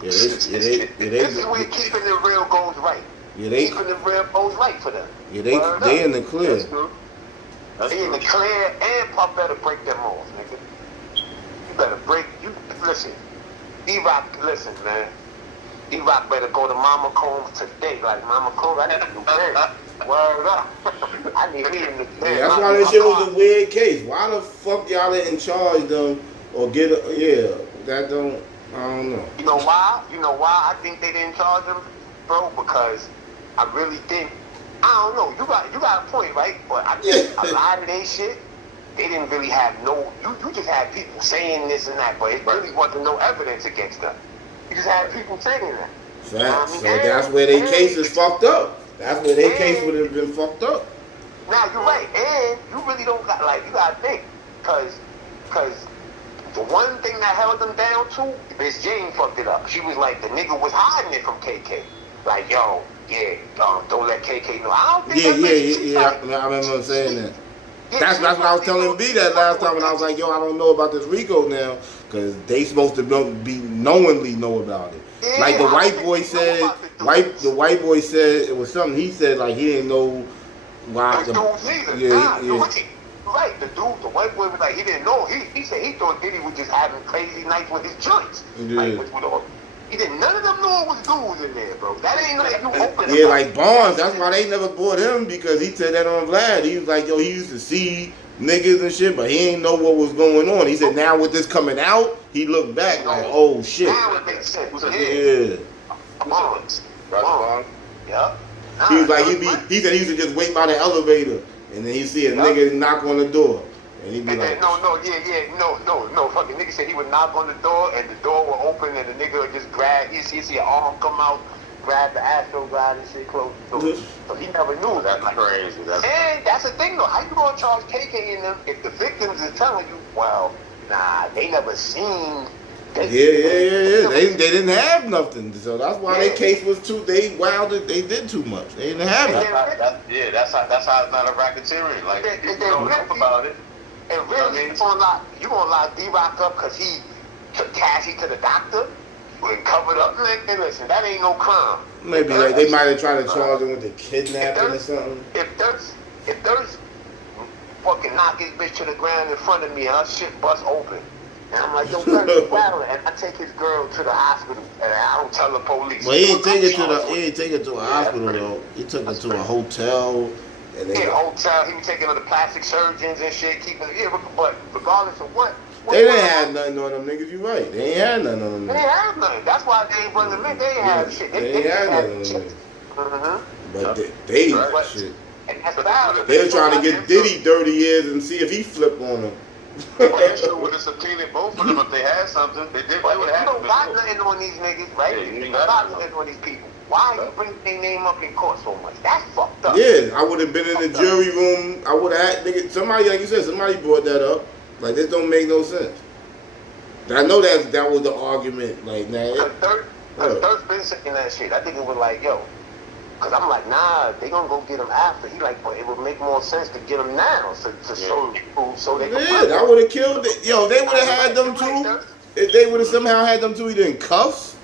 This is where keeping it real goes right. Keeping it real goes right for them. Yeah, they in the clear. They in the clear, and Puff better break them off, nigga. You better listen. D-Rock, listen, man. D-Rock better go to Mama Combs today. Like, Mama Combs, I need a new bed. Word up. I need me in the bed. Yeah, that's why this shit was a weird case. Why the fuck y'all didn't charge them or that don't, I don't know. You know why? I think they didn't charge them, bro? Because I really think, I don't know, you got a point, right? But I think a lot of they shit, they didn't really have you just had people saying this and that, but it really wasn't no evidence against them. You just had people saying that. Facts. So that's where their case is fucked up. That's where their case would have been fucked up. Now, you're right. And you really don't got, you got to think. Because the one thing that held them down too, Miss Jane fucked it up. She was like, the nigga was hiding it from KK. Like, yo, don't let KK know. I don't think I remember saying that. That's what I was telling B that last time when I was like, yo, I don't know about this RICO now, because they supposed to be knowingly know about it. Yeah, like the white boy said, the white boy said it was something he said like he didn't know why. Right, the white boy was like, he didn't know. He said he thought Diddy was just having crazy nights with his joints. Yeah. He didn't. None of them knew it was dudes in there, bro. That ain't like you open. Yeah, like Barnes. That's why they never bought him, because he said that on Vlad. He was like, yo, he used to see niggas and shit, but he ain't know what was going on. He said now with this coming out, he looked back like, oh shit. Now it makes sense. Yeah. Barnes. Yeah. He was like, he said he used to just wait by the elevator, and then he see a nigga knock on the door. And he'd be like, no, fucking nigga said he would knock on the door and the door will open and the nigga would just grab, you see an arm come out, grab the Astro guy and shit, close the door. So he never knew that. That's crazy. And that's the thing though, how you gonna charge KK in them if the victims is telling you, well, nah, they never seen Yeah. They didn't have nothing, so that's why their case was too. They wilded. They did too much. They didn't have it. That's how it's not a racketeering. Like people don't know about it. And really, you gonna lock D-Rock up because he took Cassie to the doctor and covered up. Listen, that ain't no crime. Maybe like they might have tried to charge him with the kidnapping or something. If there's fucking knock his bitch to the ground in front of me and her shit bust open. And I'm like, yo, Dirk, battle. And I take his girl to the hospital and I don't tell the police. Well, he ain't take her to a hospital though. He took her to a hotel. Hotel. He was taking her to plastic surgeons and shit. But regardless of what. They didn't have nothing on them niggas. You right. They ain't had nothing on them. They ain't have nothing. That's why they ain't bring them in. They ain't have shit. They ain't had nothing on them. But they shit. And that's about They were trying to get Diddy 30 years and see if he flipped on them. They sure would have subpoenaed both of them if they had something. They did. But you don't got nothing on these niggas, right? You don't got nothing on these people. Why are you bringing their name up in court so much? That's fucked up. Yeah, I would have been in the jury room. I would have had, nigga, somebody, like you said, somebody brought that up. Like, this don't make no sense. I know that was the argument. Like, nah. Dirk's been saying that shit. I think it was like, yo. Because I'm like, nah, they gonna go get him after. He like, but it would make more sense to get him now to show people so they can. Yeah, that would have killed it. Yo, they would have had them too. If they would have somehow had them two either in cuffs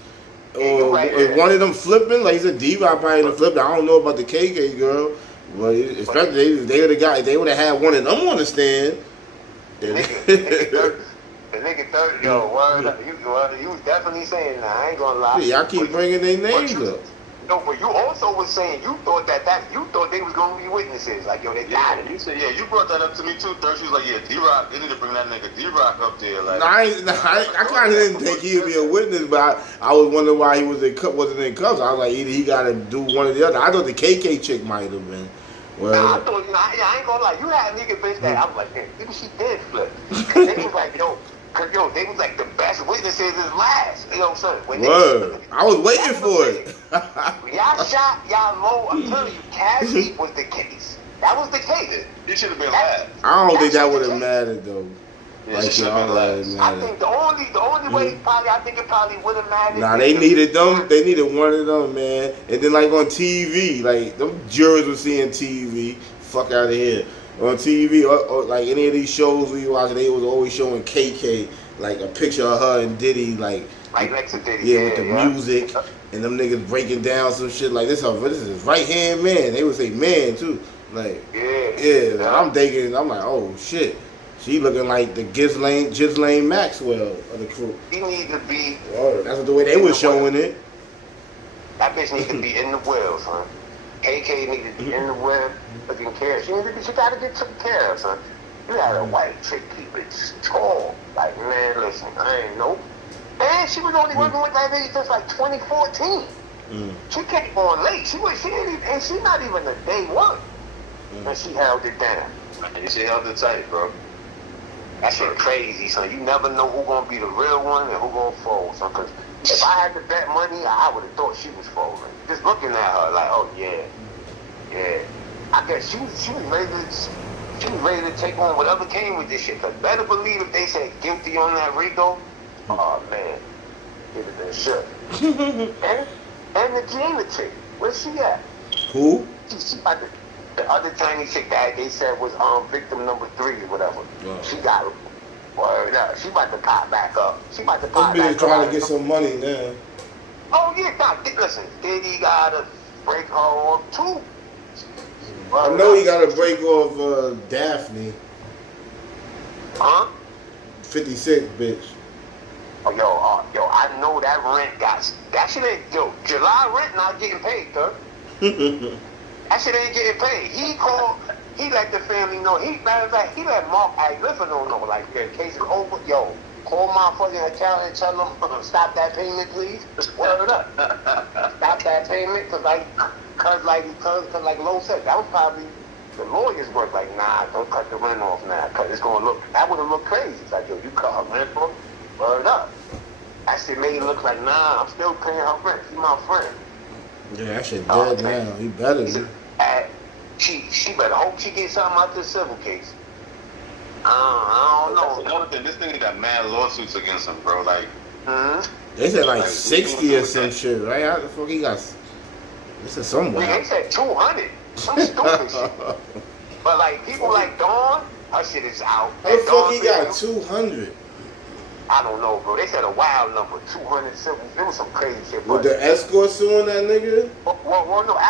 or one of them flipping. Like he said, D-Rock probably would have flipped. I don't know about the KK girl, but especially they would have got. They would have had one of them on the stand. The nigga Dirk, yo, you was definitely saying that. I ain't gonna lie. Yeah, y'all keep bringing their names up. No, but you also was saying you thought you thought they was gonna be witnesses. Like, yo, they got it. You said, yeah, you brought that up to me too. Dirk, she was like, yeah, D-Rock, they need to bring that nigga D-Rock up there. Like, I kind of didn't think he'd be a witness, but I was wondering why he wasn't in cuffs. I was like, either he got to do one or the other. I thought the KK chick might have been. Well, I thought, I ain't gonna lie, you had a nigga bitch that I'm like, man, maybe she did flip. And they was like, yo. Cause they was like the best witnesses is last. You know what I'm saying? I was waiting for it. Y'all shot y'all low. I'm telling you, Cassie was the case. That was the case. He should have been last. I don't think that would have mattered though. Yeah, like y'all I think the only way I think it probably would have mattered. Nah, they needed them. They needed one of them, man. And then like on TV, like them jurors were seeing TV. Fuck out of here. On TV, or like any of these shows we watch, they was always showing KK, like a picture of her and Diddy, like next to Diddy, with the music, and them niggas breaking down some shit like this. This is his right hand man. They would say man too, like I'm thinking, I'm like, oh shit, she looking like the Ghislaine Maxwell of the crew. He need to be. That's the way they was showing it. That bitch need to be in the well, son. KK need to be in the well. Looking care. She gotta get taken care of, son. You had a white chick keep it tall. Like, man, listen, I ain't know. And she was only working with that lady since like 2014. She came on late. She not even a day one. And she held it down. And she held it tight, bro. That shit crazy, son. You never know who gonna be the real one and who gonna fold, son. Cause if I had to bet money, I would have thought she was folding. Just looking at her like, oh yeah. I guess she was ready to take on whatever came with this shit. Cause better believe if they said guilty on that Rico, oh man, it would have been shit. and the Gina chick, where's she at? Who? She like the other tiny chick that they said was victim number 3 or whatever. Wow. She got word up. She about to pop back up. She about to pop back up. Trying to get some money now. Oh yeah, listen, Diddy gotta break her off too. I know he got to break off Daphne. Huh? 56, bitch. Oh, yo, I know that rent that shit ain't, July rent not getting paid, sir. That shit ain't getting paid. He let the family know. Matter of fact, he let Mark Griffin know, like, the case is over. Yo, call my fucking account and tell them, stop that payment, please. Word up. Stop that payment, cause like Lo said, that was probably the lawyer's work. Like, nah, don't cut the rent off now, cause it's gonna look. That would have looked crazy. It's like, yo, you cut her rent off. Word up. That shit made it look like, nah, I'm still paying her rent. She's my friend. Yeah, that shit dead now. He better be. She better hope she gets something out this civil case. I don't know. That's another thing. This nigga got mad lawsuits against him, bro. Like, They said like 60 or some shit, right? How the fuck he got? They said somewhere. They said 200. Some stupid shit. But like people like Dawn, her shit is out. How the fuck he got 200? I don't know, bro. They said a wild number, 200. It was some crazy shit. With the escort suing that nigga? Well, no.